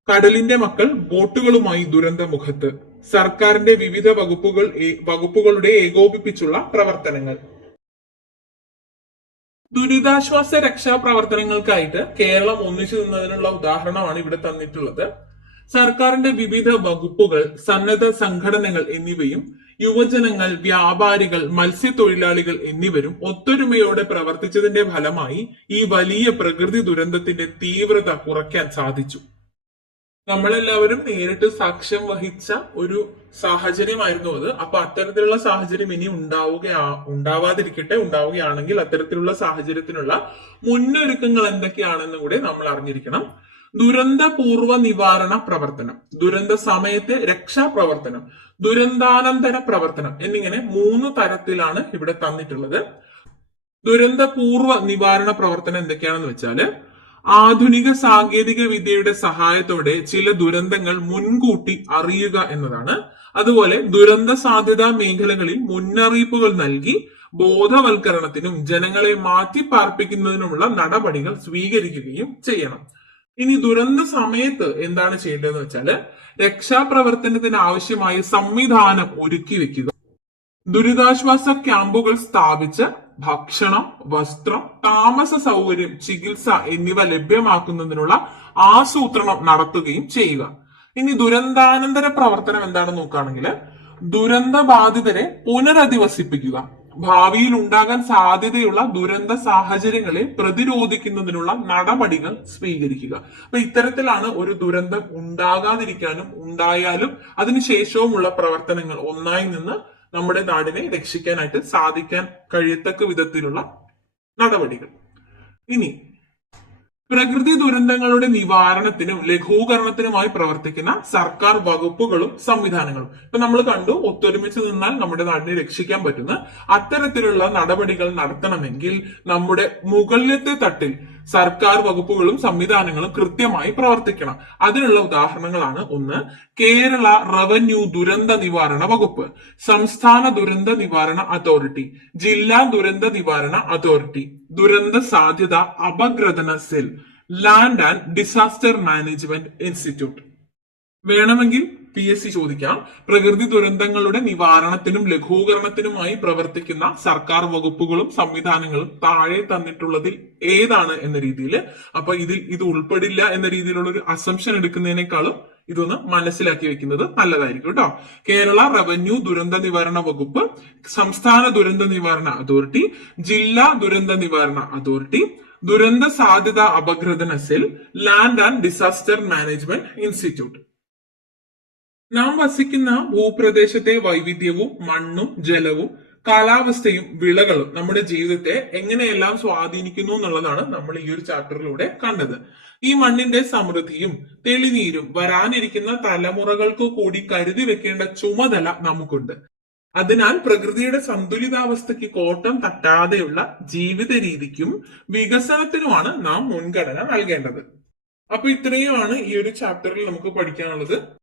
കടലിന്റെ മക്കൾ ബോട്ടുകളുമായി ദുരന്തമുഖത്ത്, സർക്കാരിന്റെ വിവിധ വകുപ്പുകളുടെ ഏകോപിപ്പിച്ചുള്ള പ്രവർത്തനങ്ങൾ. ദുരിതാശ്വാസ രക്ഷാ പ്രവർത്തനങ്ങൾക്കായിട്ട് കേരളം ഒന്നിച്ചു നിന്നതിനുള്ള ഉദാഹരണമാണ് ഇവിടെ തന്നിട്ടുള്ളത്. സർക്കാരിന്റെ വിവിധ വകുപ്പുകൾ, സന്നദ്ധ സംഘടനകൾ എന്നിവയും യുവജനങ്ങൾ, വ്യാപാരികൾ, മത്സ്യത്തൊഴിലാളികൾ എന്നിവരും ഒത്തൊരുമയോടെ പ്രവർത്തിച്ചതിന്റെ ഫലമായി ഈ വലിയ പ്രകൃതി ദുരന്തത്തിന്റെ തീവ്രത കുറയ്ക്കാൻ സാധിച്ചു. നമ്മളെല്ലാവരും നേരിട്ട് സാക്ഷ്യം വഹിച്ച ഒരു സാഹചര്യമായിരുന്നു അത്. അപ്പൊ അത്തരത്തിലുള്ള സാഹചര്യം ഇനി ഉണ്ടാവാതിരിക്കട്ടെ. ഉണ്ടാവുകയാണെങ്കിൽ അത്തരത്തിലുള്ള സാഹചര്യത്തിനുള്ള മുന്നൊരുക്കങ്ങൾ എന്തൊക്കെയാണെന്ന് കൂടെ നമ്മൾ അറിഞ്ഞിരിക്കണം. ദുരന്ത പൂർവ്വ നിവാരണ പ്രവർത്തനം, ദുരന്ത സമയത്തെ രക്ഷാപ്രവർത്തനം, ദുരന്താനന്തര പ്രവർത്തനം എന്നിങ്ങനെ 3 തരത്തിലാണ് ഇവിടെ തന്നിട്ടുള്ളത്. ദുരന്ത പൂർവ്വ നിവാരണ പ്രവർത്തനം എന്തൊക്കെയാണെന്ന് വെച്ചാല് ആധുനിക സാങ്കേതിക വിദ്യയുടെ സഹായത്തോടെ ചില ദുരന്തങ്ങൾ മുൻകൂട്ടി അറിയുക എന്നതാണ്. അതുപോലെ ദുരന്ത സാധ്യതാ മേഖലകളിൽ മുന്നറിയിപ്പുകൾ നൽകി ബോധവൽക്കരണത്തിനും ജനങ്ങളെ മാറ്റി പാർപ്പിക്കുന്നതിനുമുള്ള നടപടികൾ സ്വീകരിക്കുകയും ചെയ്യണം. ഇനി ദുരന്ത സമയത്ത് എന്താണ് ചെയ്യേണ്ടതെന്ന് വെച്ചാല് രക്ഷാപ്രവർത്തനത്തിന് ആവശ്യമായ സംവിധാനം ഒരുക്കി വെക്കുക, ദുരിതാശ്വാസ ക്യാമ്പുകൾ സ്ഥാപിച്ച് ഭക്ഷണം, വസ്ത്രം, താമസ സൗകര്യം, ചികിത്സ എന്നിവ ലഭ്യമാക്കുന്നതിനുള്ള ആസൂത്രണം നടത്തുകയും ചെയ്യുക. ഇനി ദുരന്താനന്തര പ്രവർത്തനം എന്താണെന്ന് നോക്കുകയാണെങ്കിൽ ദുരന്ത ബാധിതരെ പുനരധിവസിപ്പിക്കുക, ഭാവിയിൽ ഉണ്ടാകാൻ സാധ്യതയുള്ള ദുരന്ത സാഹചര്യങ്ങളെ പ്രതിരോധിക്കുന്നതിനുള്ള നടപടികൾ സ്വീകരിക്കുക. അപ്പൊ ഇത്തരത്തിലാണ് ഒരു ദുരന്തം ഉണ്ടാകാതിരിക്കാനും ഉണ്ടായാലും അതിനുശേഷവുമുള്ള പ്രവർത്തനങ്ങൾ ഒന്നായി നിന്ന് നമ്മുടെ നാടിനെ രക്ഷിക്കാനായിട്ട് സാധിക്കാൻ കഴിയത്തക്ക വിധത്തിലുള്ള നടപടികൾ. ഇനി പ്രകൃതി ദുരന്തങ്ങളുടെ നിവാരണത്തിനും ലഘൂകരണത്തിനുമായി പ്രവർത്തിക്കുന്ന സർക്കാർ വകുപ്പുകളും സംവിധാനങ്ങളും. ഇപ്പൊ നമ്മൾ കണ്ടു, ഒത്തൊരുമിച്ച് നിന്നാൽ നമ്മുടെ നാടിനെ രക്ഷിക്കാൻ പറ്റുന്ന അത്തരത്തിലുള്ള നടപടികൾ നടത്തണമെങ്കിൽ നമ്മുടെ മുകളിലത്തെ തട്ടിൽ സർക്കാർ വകുപ്പുകളും സംവിധാനങ്ങളും കൃത്യമായി പ്രവർത്തിക്കണം. അതിനുള്ള ഉദാഹരണങ്ങളാണ്: ഒന്ന്, കേരള റവന്യൂ ദുരന്ത നിവാരണ വകുപ്പ്, സംസ്ഥാന ദുരന്ത നിവാരണ അതോറിറ്റി, ജില്ലാ ദുരന്ത നിവാരണ അതോറിറ്റി, ദുരന്ത സാധ്യത അപഗ്രഥന cell, land and disaster management institute. വേണമെങ്കിൽ PSC ചോദിക്കാം, പ്രകൃതി ദുരന്തങ്ങളുടെ നിവാരണത്തിനും ലഘൂകരണത്തിനുമായി പ്രവർത്തിക്കുന്ന സർക്കാർ വകുപ്പുകളും സംവിധാനങ്ങളും താഴെ തന്നിട്ടുള്ളതിൽ ഏതാണ് എന്ന രീതിയിൽ. അപ്പൊ ഇത് ഉൾപ്പെടില്ല എന്ന രീതിയിലുള്ള ഒരു അസംഷൻ എടുക്കുന്നതിനേക്കാളും ഇതൊന്ന് മനസ്സിലാക്കി വെക്കുന്നത് നല്ലതായിരിക്കും കേട്ടോ. കേരള റവന്യൂ ദുരന്ത നിവാരണ വകുപ്പ്, സംസ്ഥാന ദുരന്ത നിവാരണ അതോറിറ്റി, ജില്ലാ ദുരന്ത നിവാരണ അതോറിറ്റി, ദുരന്ത സാധ്യത അപഗ്രഥന cell, land and disaster management institute. നാം വസിക്കുന്ന ഭൂപ്രദേശത്തെ വൈവിധ്യവും മണ്ണും ജലവും കാലാവസ്ഥയും വിളകളും നമ്മുടെ ജീവിതത്തെ എങ്ങനെയെല്ലാം സ്വാധീനിക്കുന്നു എന്നുള്ളതാണ് നമ്മൾ ഈ ഒരു ചാപ്റ്ററിലൂടെ കണ്ടത്. ഈ മണ്ണിന്റെ സമൃദ്ധിയും തെളിനീരും വരാനിരിക്കുന്ന തലമുറകൾക്ക് കൂടി കരുതി വെക്കേണ്ട ചുമതല നമുക്കുണ്ട്. അതിനാൽ പ്രകൃതിയുടെ സന്തുലിതാവസ്ഥയ്ക്ക് കോട്ടം തട്ടാതെയുള്ള ജീവിത രീതിക്കും വികസനത്തിനുമാണ് നാം മുൻഗണന നൽകേണ്ടത്. അപ്പൊ ഇത്രയുമാണ് ഈ ഒരു ചാപ്റ്ററിൽ നമുക്ക് പഠിക്കാനുള്ളത്.